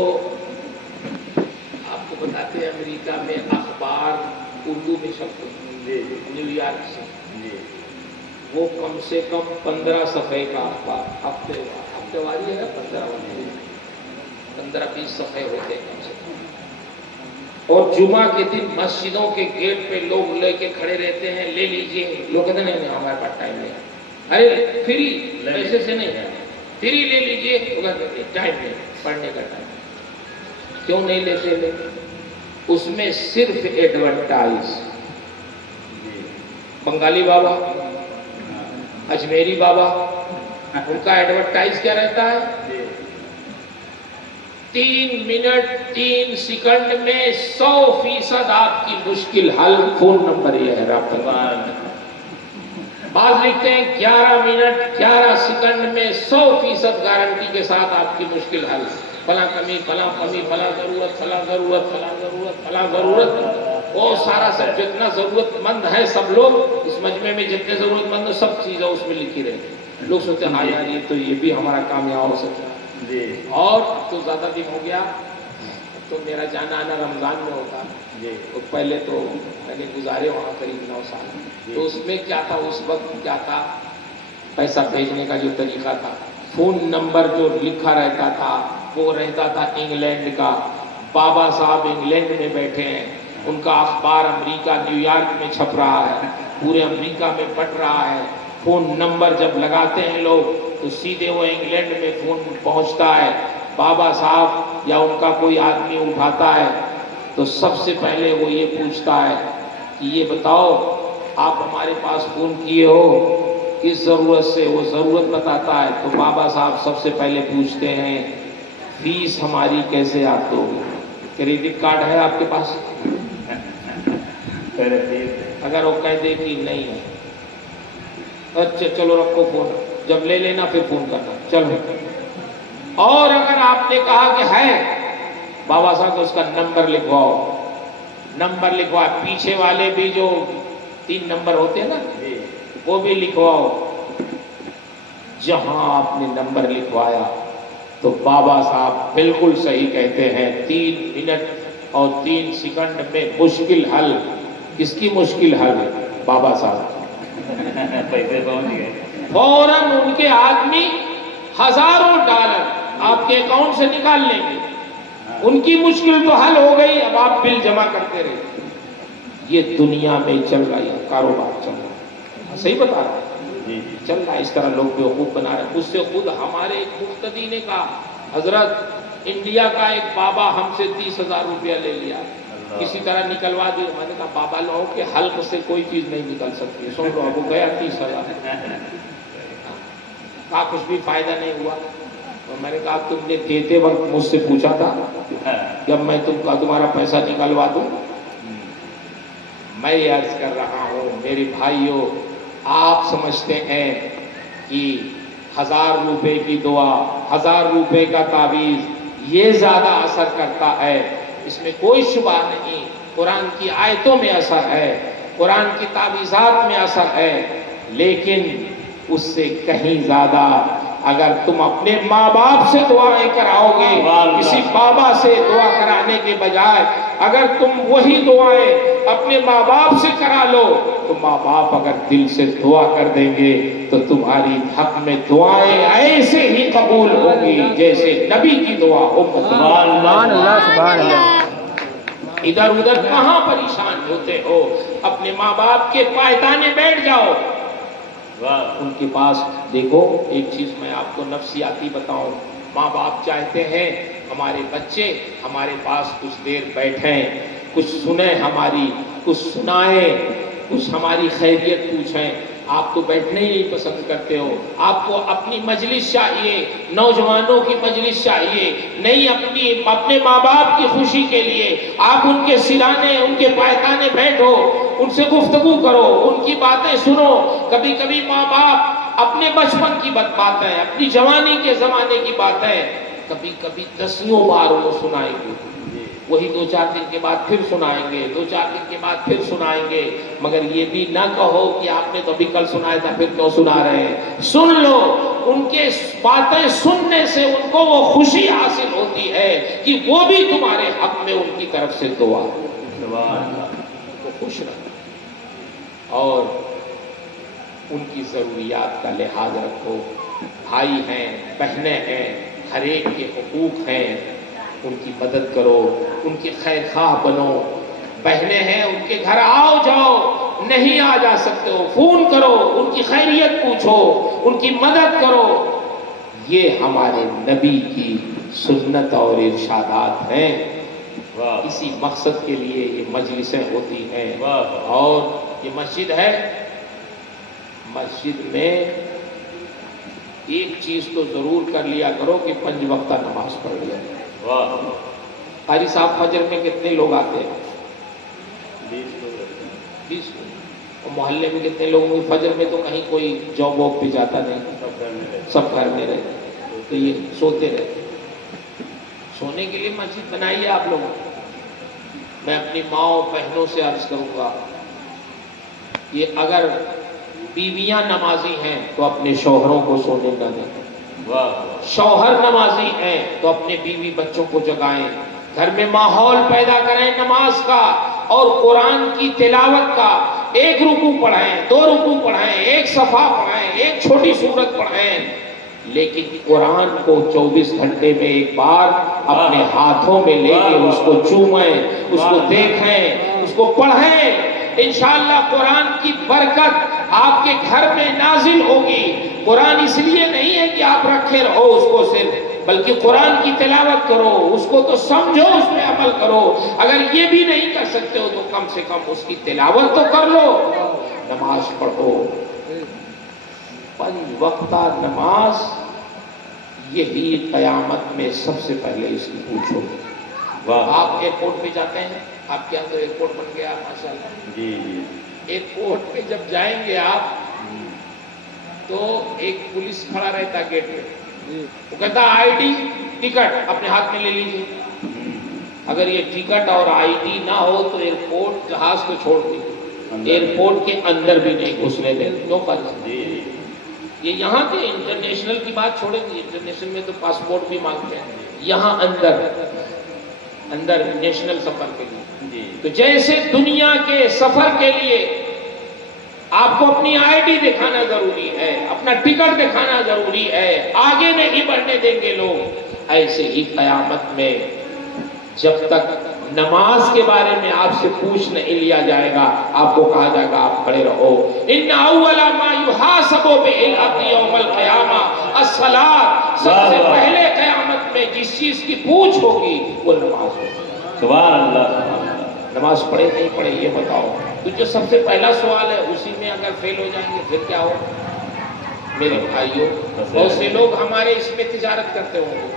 آپ کو بتاتے ہیں امریکہ میں اخبار اردو میں چھپتے ہیں، نیو یارک سے، وہ کم سے کم 15 صفحے کا اخبار، ہفتے واری ہے نا، 15-20 صفحے ہوتے ہیں کم سے کم، اور جمعہ کے دن مسجدوں کے گیٹ پہ لوگ لے کے کھڑے رہتے ہیں، لے لیجئے، لوگ کہتے ہیں نہیں ہمارے پاس ٹائم نہیں ہے، ارے فری، پیسے سے نہیں ہے، فری لے لیجئے، ٹائم نہیں، پڑھنے کا ٹائم کیوں نہیں لیتے لے؟ اس میں صرف ایڈورٹائز، بنگالی بابا، اجمیری بابا، ان کا ایڈورٹائز کیا رہتا ہے؟ 3 منٹ 3 سیکنڈ میں 100% آپ کی مشکل حل، فون نمبر یہ ہے رابطہ۔ بعض لکھتے ہیں 11 منٹ 11 سیکنڈ میں 100% گارنٹی کے ساتھ آپ کی مشکل حل، فلاں کمی، فلاں کمی، فلاں ضرورت، فلاں ضرورت، فلاں ضرورت، فلاں ضرورت، وہ سارا سب جتنا ضرورت مند ہے سب لوگ اس مجمع میں جتنے ضرورت مند ہیں سب چیزیں اس میں لکھی رہتی۔ لوگ سوچتے ہیں ہاں یار یہ تو یہ بھی ہمارا کام یہاں ہو سکتا ہے، اور اب تو زیادہ دن ہو گیا، تو میرا جانا آنا رمضان میں ہوتا، تو پہلے تو میں نے گزارے وہاں قریب 9 سال، تو اس میں کیا تھا، اس وقت کیا تھا، پیسہ بھیجنے کا جو طریقہ تھا، فون نمبر جو لکھا رہتا تھا وہ رہتا تھا انگلینڈ کا، بابا صاحب انگلینڈ میں بیٹھے ہیں، ان کا اخبار امریکہ نیو یارک میں چھپ رہا ہے، پورے امریکہ میں بٹ رہا ہے۔ فون نمبر جب لگاتے ہیں لوگ تو سیدھے وہ انگلینڈ میں فون پہنچتا ہے، بابا صاحب یا ان کا کوئی آدمی اٹھاتا ہے تو سب سے پہلے وہ یہ پوچھتا ہے کہ یہ بتاؤ آپ ہمارے پاس فون کیے ہو کس ضرورت سے؟ وہ ضرورت بتاتا ہے تو بابا صاحب سب سے پہلے پوچھتے ہیں فیس ہماری کیسے آپ دو گے؟ کریڈٹ کارڈ ہے آپ کے پاس؟ اگر وہ کہہ دے کہ نہیں ہے، اچھا چلو رکھو فون، جب لے لینا پھر فون کرنا، چلو۔ اور اگر آپ نے کہا کہ ہے بابا صاحب تو اس کا نمبر لکھواؤ، نمبر لکھوا، پیچھے والے بھی جو 3 نمبر ہوتے ہیں نا وہ بھی لکھواؤ۔ جہاں آپ نے نمبر لکھوایا تو بابا صاحب بالکل صحیح کہتے ہیں 3 منٹ اور 3 سیکنڈ میں مشکل حل۔ کس کی مشکل حل؟ بابا صاحب۔ پیسے پہنچ گئے، فوراً ان کے آدمی ہزاروں ڈالر آپ کے اکاؤنٹ سے نکال لیں گے۔ ان کی مشکل تو حل ہو گئی، اب آپ بل جمع کرتے رہے۔ یہ دنیا میں چل رہا ہے، کاروبار چل رہا ہے، صحیح بتا رہا ہے، چل رہا ہے اس طرح، لوگ بیوقوف بنا رہے ہیں۔ اس سے خود ہمارے ایک مقتدی نے کہا، حضرت انڈیا کا ایک بابا ہم سے 30,000 روپیہ لے لیا، کسی طرح نکلوا دی۔ میں نے کہا بابا لوگوں کے حلق سے کوئی چیز نہیں نکل سکتی، سن لو، وہ گیا 30,000 کا، کچھ بھی فائدہ نہیں ہوا۔ تو میں نے کہا تم نے دیتے وقت مجھ سے پوچھا تھا جب میں تمہارا پیسہ نکلوا دوں؟ میں عرض کر رہا ہوں میرے بھائیوں، آپ سمجھتے ہیں کہ 1000 روپے کی دعا، 1000 روپے کا تعویذ یہ زیادہ اثر کرتا ہے، اس میں کوئی شبہ نہیں۔ قرآن کی آیتوں میں اثر ہے، قرآن کی تعویذات میں اثر ہے، لیکن اس سے کہیں زیادہ اگر تم اپنے ماں باپ سے دعائیں کراؤ گے، کسی بابا سے دعا کرانے کے بجائے اگر تم وہی دعائیں اپنے ماں باپ سے کرا لو تو ماں باپ اگر دل سے دعا کر دیں گے تو تمہاری حق میں دعائیں ایسے ہی قبول ہوں گی جیسے نبی کی دعا ہو۔ سبحان اللہ، سبحان اللہ۔ ادھر ادھر کہاں پریشان ہوتے ہو؟ اپنے ماں باپ کے پائتانے بیٹھ جاؤ، ان کے پاس دیکھو۔ ایک چیز میں آپ کو نفسیاتی بتاؤں، ماں باپ چاہتے ہیں ہمارے بچے ہمارے پاس کچھ دیر بیٹھیں، کچھ سنیں ہماری، کچھ سنائیں، کچھ ہماری خیریت پوچھیں۔ آپ تو بیٹھنے ہی نہیں پسند کرتے ہو، آپ کو اپنی مجلس چاہیے، نوجوانوں کی مجلس چاہیے، نہیں اپنے ماں باپ کی خوشی کے لیے آپ ان کے سرانے، ان کے پائتانے بیٹھو، ان سے گفتگو کرو، ان کی باتیں سنو۔ کبھی کبھی ماں باپ اپنے بچپن کی باتیں، اپنی جوانی کے زمانے کی باتیں کبھی کبھی 10 بار وہ سنائیں گے، وہی 2-4 دن کے بعد پھر سنائیں گے، 2-4 دن کے بعد پھر سنائیں گے، مگر یہ بھی نہ کہو کہ آپ نے تو ابھی کل سنایا تھا پھر کیوں سنا رہے ہیں۔ سن لو، ان کے باتیں سننے سے ان کو وہ خوشی حاصل ہوتی ہے کہ وہ بھی تمہارے حق میں ان کی طرف سے دعا کو خوش رکھو اور ان کی ضروریات کا لحاظ رکھو۔ بھائی ہیں، بہنیں ہیں، ہر ایک کے حقوق ہیں، ان کی مدد کرو، ان کی خیر خواہ بنو۔ بہنیں ہیں، ان کے گھر آؤ جاؤ، نہیں آ جا سکتے ہو فون کرو، ان کی خیریت پوچھو، ان کی مدد کرو۔ یہ ہمارے نبی کی سنت اور ارشادات ہیں، اسی مقصد کے لیے یہ مجلسیں ہوتی ہیں۔ اور یہ مسجد ہے، مسجد میں ایک چیز تو ضرور کر لیا کرو کہ 5 وقتہ نماز پڑھ لیا کرو۔ قاری صاحب فجر میں کتنے لوگ آتے ہیں؟ 20 لوگ۔ اور محلے میں کتنے لوگوں کی فجر میں تو کہیں کوئی جاب واک پہ جاتا نہیں، سب گھر میں رہتے، تو یہ سوتے رہتے۔ سونے کے لیے مسجد بنائیے آپ لوگوں۔ میں اپنی ماؤں بہنوں سے عرض کروں گا، یہ اگر بیویاں نمازی ہیں تو اپنے شوہروں کو سونے نہ دیں، شوہر نمازی ہیں تو اپنے بیوی بچوں کو جگائیں، گھر میں ماحول پیدا کریں نماز کا اور قرآن کی تلاوت کا۔ 1 رکوع پڑھیں، 2 رکوع پڑھیں، 1 صفحہ پڑھیں، 1 چھوٹی سورت پڑھیں، لیکن قرآن کو 24 گھنٹے میں ایک بار اپنے ہاتھوں میں لے کے اس کو چومیں، اس کو دیکھیں، کو پڑھیں، انشاءاللہ قرآن کی برکت آپ کے گھر میں نازل ہوگی۔ قرآن اس لیے نہیں ہے کہ آپ رکھے رہو اس کو صرف، بلکہ قرآن کی تلاوت کرو، اس کو تو سمجھو، اس میں عمل کرو۔ اگر یہ بھی نہیں کر سکتے ہو تو کم سے کم اس کی تلاوت تو کر لو، نماز پڑھو۔ پنج وقتہ نماز یہی قیامت میں سب سے پہلے اس کی پوچھو۔ آپ ایئرپورٹ پہ جاتے ہیں، آپ کے یہاں تو ایئرپورٹ بن گیا ماشاءاللہ، جی جی، ایئرپورٹ پہ جب جائیں گے آپ تو ایک پولیس کھڑا رہتا گیٹ پہ، وہ کہتا آئی ڈی ٹکٹ اپنے ہاتھ میں لے لیجیے۔ اگر یہ ٹکٹ اور آئی ڈی نہ ہو تو ایئرپورٹ جہاز کو چھوڑ دیجیے، ایئرپورٹ کے اندر بھی نہیں گھسنے دیں، نو پاسپورٹ۔ یہ یہاں کے انٹرنیشنل کی بات چھوڑیں گے، انٹرنیشنل میں تو پاسپورٹ بھی مانگتے ہیں، یہاں اندر نیشنل سفر کے لیے۔ تو جیسے دنیا کے سفر کے لیے آپ کو اپنی آئی ڈی دکھانا ضروری ہے، اپنا ٹکٹ دکھانا ضروری ہے، آگے نہیں بڑھنے دیں گے لوگ، ایسے ہی قیامت میں جب تک نماز کے بارے میں آپ سے پوچھ نہیں لیا جائے گا، آپ کو کہا جائے گا آپ کھڑے رہو۔ ان اول ما یحاسب بہ العبد یوم القیامہ الصلاۃ، سب سے پہلے قیامت میں جس چیز کی پوچھ ہوگی وہ نماز ہوگی۔ سبحان اللہ، سبحان اللہ۔ نماز پڑھے نہیں پڑھے یہ بتاؤ، تو جو سب سے پہلا سوال ہے اسی میں اگر فیل ہو جائیں گے پھر کیا ہو؟ میرے بھائیوں، بہت سے لوگ ہمارے اس میں تجارت کرتے ہوں گے،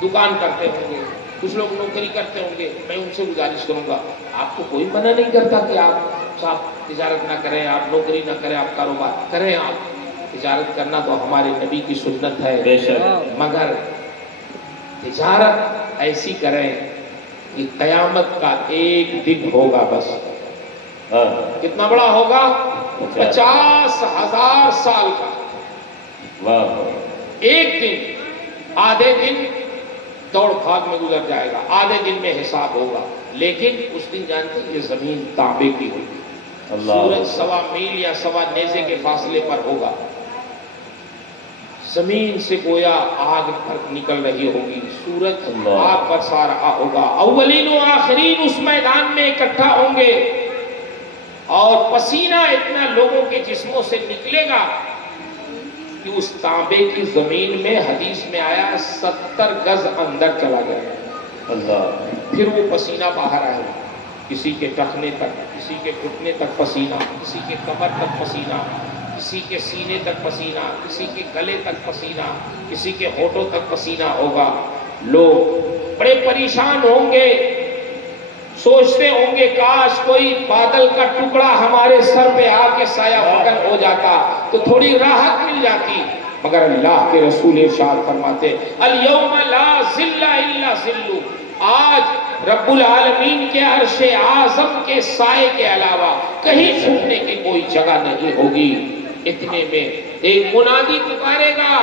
دکان کرتے ہوں گے، کچھ لوگ نوکری کرتے ہوں گے، میں ان سے گزارش کروں گا، آپ کو کوئی منع نہیں کرتا کہ آپ صاحب تجارت نہ کریں، آپ نوکری نہ کریں، آپ کاروبار کریں، آپ تجارت کرنا تو ہمارے نبی کی سنت ہے، بے شک، مگر تجارت ایسی کریں کہ قیامت کا ایک دن ہوگا بس۔ کتنا بڑا ہوگا؟ 50,000 سال کا ایک دن، آدھے دن دوڑ بھاگ میں گزر جائے گا، آدھے دن میں حساب ہوگا، لیکن اس دن جانتے ہیں یہ زمین تانبے کی ہوگی، سورج 1.25 میل یا 1.25 نیزے کے فاصلے پر ہوگا، زمین سے گویا آگ نکل رہی ہوگی، سورج آگ برسا رہا ہوگا، اولین و آخرین اس میدان میں اکٹھا ہوں گے، اور پسینہ اتنا لوگوں کے جسموں سے نکلے گا کہ اس تانبے کی زمین میں حدیث میں آیا 70 گز اندر چلا گیا، اللہ، پھر وہ پسینہ باہر آئے گا، کسی کے ٹخنے تک، کسی کے گھٹنے تک پسینہ، کسی کے کمر تک پسینہ، کسی کے سینے تک پسینہ، کسی کے گلے تک پسینہ، کسی کے ہونٹوں تک پسینہ ہوگا۔ لوگ بڑے پریشان ہوں گے، سوچتے ہوں گے کاش کوئی بادل کا ٹکڑا ہمارے سر پہ آ کے سایہ فکن ہو جاتا تو تھوڑی راحت مل جاتی، مگر اللہ کے رسول ارشاد فرماتے الیوم لا ظل الا ظل، آج رب العالمین کے عرش اعظم کے سائے کے علاوہ کہیں چھپنے کی کوئی جگہ نہیں ہوگی۔ اتنے میں ایک منادی پکارے گا،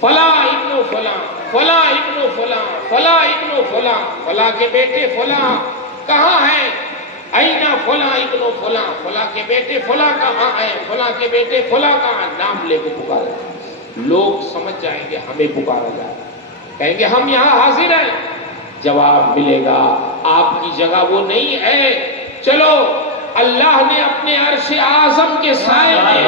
فلاں ابن فلاں، فلاں ابن فلاں، فلاں ابن فلاں، فلاں کے بیٹے فلاں کہاں ہیں؟ اینا فلاں ابن فلاں، فلاں کے بیٹے فلاں کہاں ہیں؟ فلاں کے بیٹے فلاں کہاں؟ نام لے کے پکارے، لوگ سمجھ جائیں گے ہمیں پکارا جائے، کہیں گے ہم یہاں حاضر ہیں، جواب ملے گا آپ کی جگہ وہ نہیں ہے، چلو اللہ نے اپنے عرش اعظم کے سائے میں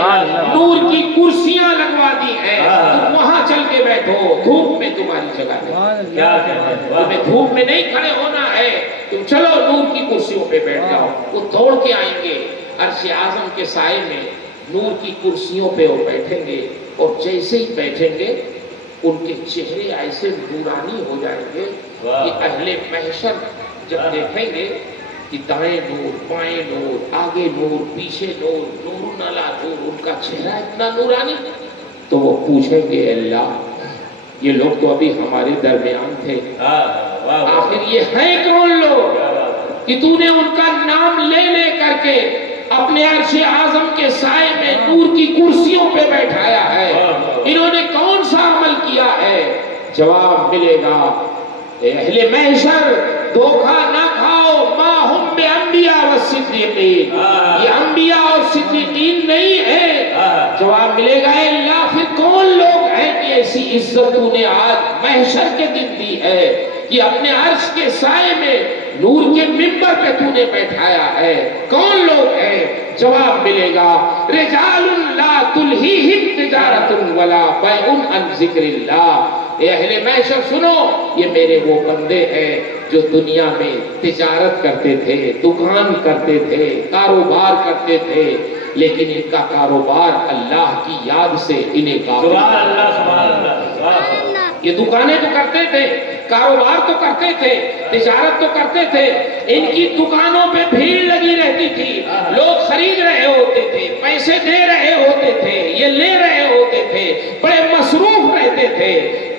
نور کی کرسیاں لگوا دی ہیں، تم وہاں چل کے بیٹھو، دھوپ میں تمہاری جگہ نہیں، تمہیں دھوپ میں نہیں کھڑے ہونا ہے، تم چلو نور کی کرسیوں پہ بیٹھ جاؤ۔ وہ دوڑ کے آئیں گے عرش اعظم کے سائے میں، نور کی کرسیوں پہ وہ بیٹھیں گے، اور جیسے ہی بیٹھیں گے ان کے چہرے ایسے نورانی ہو جائیں گے کہ اہل محشر جب دیکھیں گے کہ دائیں نور، بائیں نور، آگے نور، پیچھے نور، نور نالا نور، ان کا چہرہ اتنا نورانی، تو وہ پوچھیں گے اللہ یہ لوگ تو ابھی ہمارے درمیان تھے، آخر یہ ہیں کون لوگ کہ تو نے ان کا نام لے لے کر کے اپنے عرش اعظم کے سائے میں نور کی کرسیوں پہ بیٹھایا ہے، انہوں نے کون سا عمل کیا ہے؟ جواب ملے گا اے اہل محشر دھوکہ نہ کھاؤ، ما ہم بانبیاء والصدیقین، یہ انبیاء اور صدیقین نہیں ہے۔ جواب ملے گا اے اللہ پھر کون لوگ ہیں کہ ایسی عزت تو نے آج محشر کے دن دی ہے یہ اپنے عرش کے سائے میں نور کے منبر پہ تو نے بیٹھایا ہے، کون لوگ ہیں؟ جواب ملے گا رجال لا تلہیہم تجارت ولا بیع عن ذکر اللہ۔ اے اہل محشر سنو، یہ میرے وہ بندے ہیں جو دنیا میں تجارت کرتے تھے، دکان کرتے تھے، کاروبار کرتے تھے، لیکن ان کا کاروبار اللہ کی یاد سے انہیں غافل سبحان اللہ سبحان اللہ سبحان اللہ۔ یہ دکانیں تو کرتے تھے، کاروبار تو کرتے تھے، تجارت تو کرتے تھے، ان کی دکانوں پہ بھیڑ لگی رہتی تھی، لوگ خرید رہے ہوتے تھے، پیسے دے رہے ہوتے تھے، یہ لے رہے ہوتے تھے، بڑے مصروف رہتے تھے۔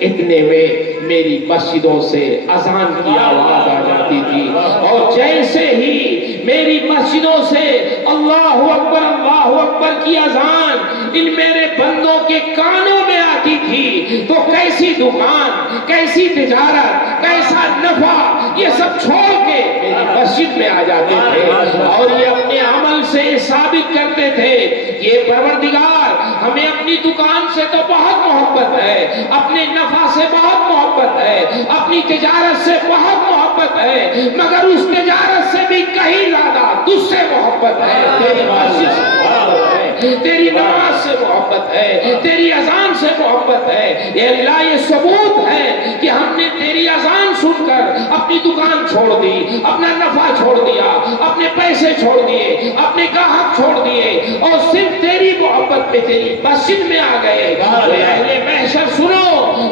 اتنے میں میری مسجدوں سے اذان کی آواز آ جاتی تھی، اور جیسے ہی میری مسجدوں سے اللہ اکبر کی اذان ان میرے بندوں کے کانوں میں آتی تھی تو کیسی دکان، کیسی تجارت، کیسا نفع، یہ سب چھوڑ کے میری مسجد میں آ جاتے تھے، اور یہ اپنے عمل سے ثابت کرتے تھے یہ پروردگار ہمیں اپنی دکان سے تو بہت محبت ہے، اپنے نفع سے بہت محبت ہے، اپنی تجارت سے بہت محبت ہے، مگر اس تجارت سے بھی کہیں زیادہ تجھ سے محبت ہے، تیری مسجد سے محبت ہے، تیری نماز سے محبت ہے، تیری اذان سے محبت ہے۔ اے اللہ یہ ثبوت ہے کہ ہم نے تیری اذان سن کر اپنی دکان چھوڑ دی، اپنا نفع چھوڑ دیا، اپنے پیسے چھوڑ دیے، اپنے گاہک چھوڑ دیے، اور صرف تیری محبت پہ تیری مسجد میں آ گئے۔ اے اہل محشر سنو،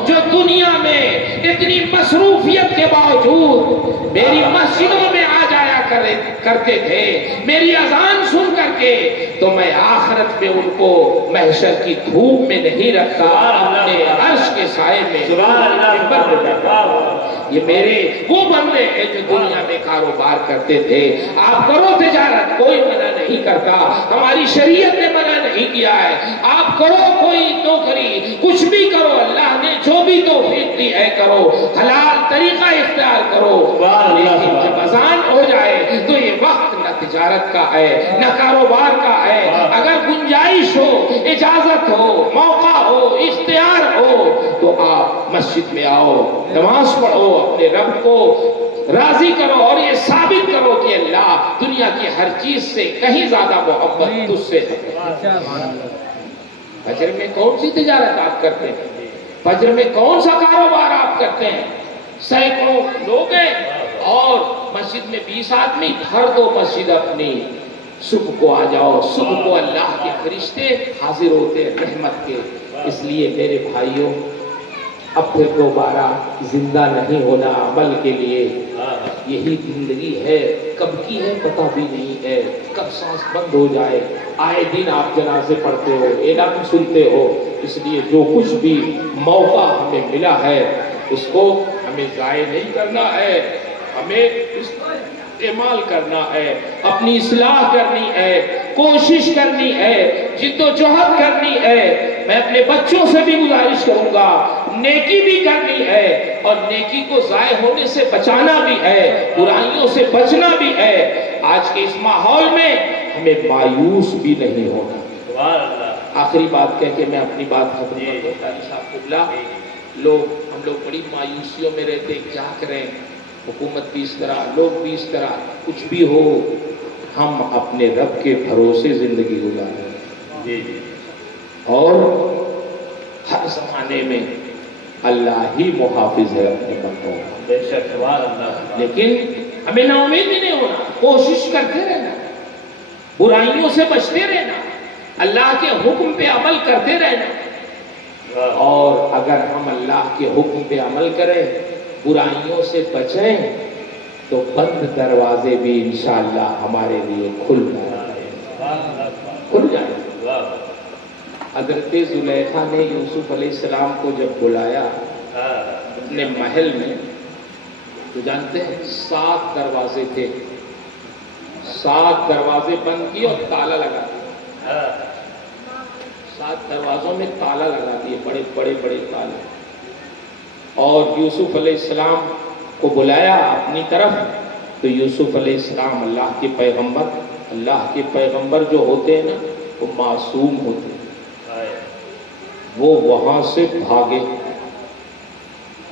جو دنیا میں اتنی مصروفیت کے باوجود میری مسجدوں میں آ جایا کرتے تھے میری اذان سن کر کے، تو میں آخرت میں ان کو محشر کی دھوپ میں نہیں رکھتا، اپنے عرش کے سائے میں یہ میرے وہ بندے ہیں جو دنیا میں کاروبار کرتے تھے۔ آپ کرو تجارت، کوئی منع نہیں کرتا، ہماری شریعت نے منع نہیں کیا ہے، آپ کرو کوئی نوکری، کچھ بھی کرو، اللہ نے جو بھی توفیق دی ہے کرو، حلال طریقہ اختیار کرو، لیکن جب اذان ہو جائے تو یہ وقت نہ تجارت کا ہے نہ کاروبار کا ہے۔ اگر گنجائش ہو، اجازت ہو، موقع ہو، اختیار ہو تو آپ مسجد میں آؤ، نماز پڑھو، اپنے رب کو راضی کرو، اور یہ ثابت کرو کہ اللہ دنیا کی ہر چیز سے کہیں زیادہ محبت تجھ سے ہے۔ فجر میں کون سی تجارت آپ کرتے ہیں؟ فجر میں کون سا کاروبار آپ کرتے ہیں؟ سینکڑوں لوگ ہیں اور مسجد میں 20 آدمی، بھر دو مسجد اپنی، صبح کو آ جاؤ، صبح کو اللہ کے فرشتے حاضر ہوتے ہیں رحمت کے۔ اس لیے میرے بھائیوں، اب پھر دوبارہ زندہ نہیں ہونا عمل کے لیے، یہی زندگی ہے، کب کی ہے پتہ بھی نہیں ہے، کب سانس بند ہو جائے۔ آئے دن آپ جنازے پڑھتے ہو، اعلان سنتے ہو، اس لیے جو کچھ بھی موقع ہمیں ملا ہے اس کو ہمیں ضائع نہیں کرنا ہے، ہمیں اس کا استعمال کرنا ہے، اپنی اصلاح کرنی ہے، کوشش کرنی ہے، جد و جہد کرنی ہے۔ میں اپنے بچوں سے بھی گزارش کروں گا، نیکی بھی کرنی ہے، اور نیکی کو ضائع ہونے سے بچانا بھی ہے، برائیوں سے بچنا بھی ہے۔ آج کے اس ماحول میں ہمیں مایوس بھی نہیں ہونا۔ آخری بات کہہ کے میں اپنی بات ختم کرتا ہوں۔ قاری صاحب قبلہ، ہم لوگ بڑی مایوسیوں میں رہتے، کیا کریں، حکومت بھی اس طرح، لوگ بھی اس طرح، کچھ بھی ہو، ہم اپنے رب کے بھروسے زندگی گزاریں، اور ہر زمانے میں اللہ ہی محافظ ہے اپنے بندوں کا۔ لیکن ہمیں نا امید بھی نہیں ہونا، کوشش کرتے رہنا، برائیوں سے بچتے رہنا، اللہ کے حکم پہ عمل کرتے رہنا، اور اگر ہم اللہ کے حکم پہ عمل کریں، برائیوں سے بچیں، تو بند دروازے بھی انشاءاللہ ہمارے لیے کھل جائیں۔ حضرت زلیخا نے یوسف علیہ السلام کو جب بلایا اپنے محل میں، تو جانتے ہیں 7 دروازے تھے، 7 دروازے بند کیے اور تالا لگا دیا، 7 دروازوں میں تالا لگا دیے، بڑے بڑے بڑے تالے، اور یوسف علیہ السلام کو بلایا اپنی طرف، تو یوسف علیہ السلام اللہ کے پیغمبر جو ہوتے ہیں نا، وہ معصوم ہوتے ہیں، وہ وہاں سے بھاگے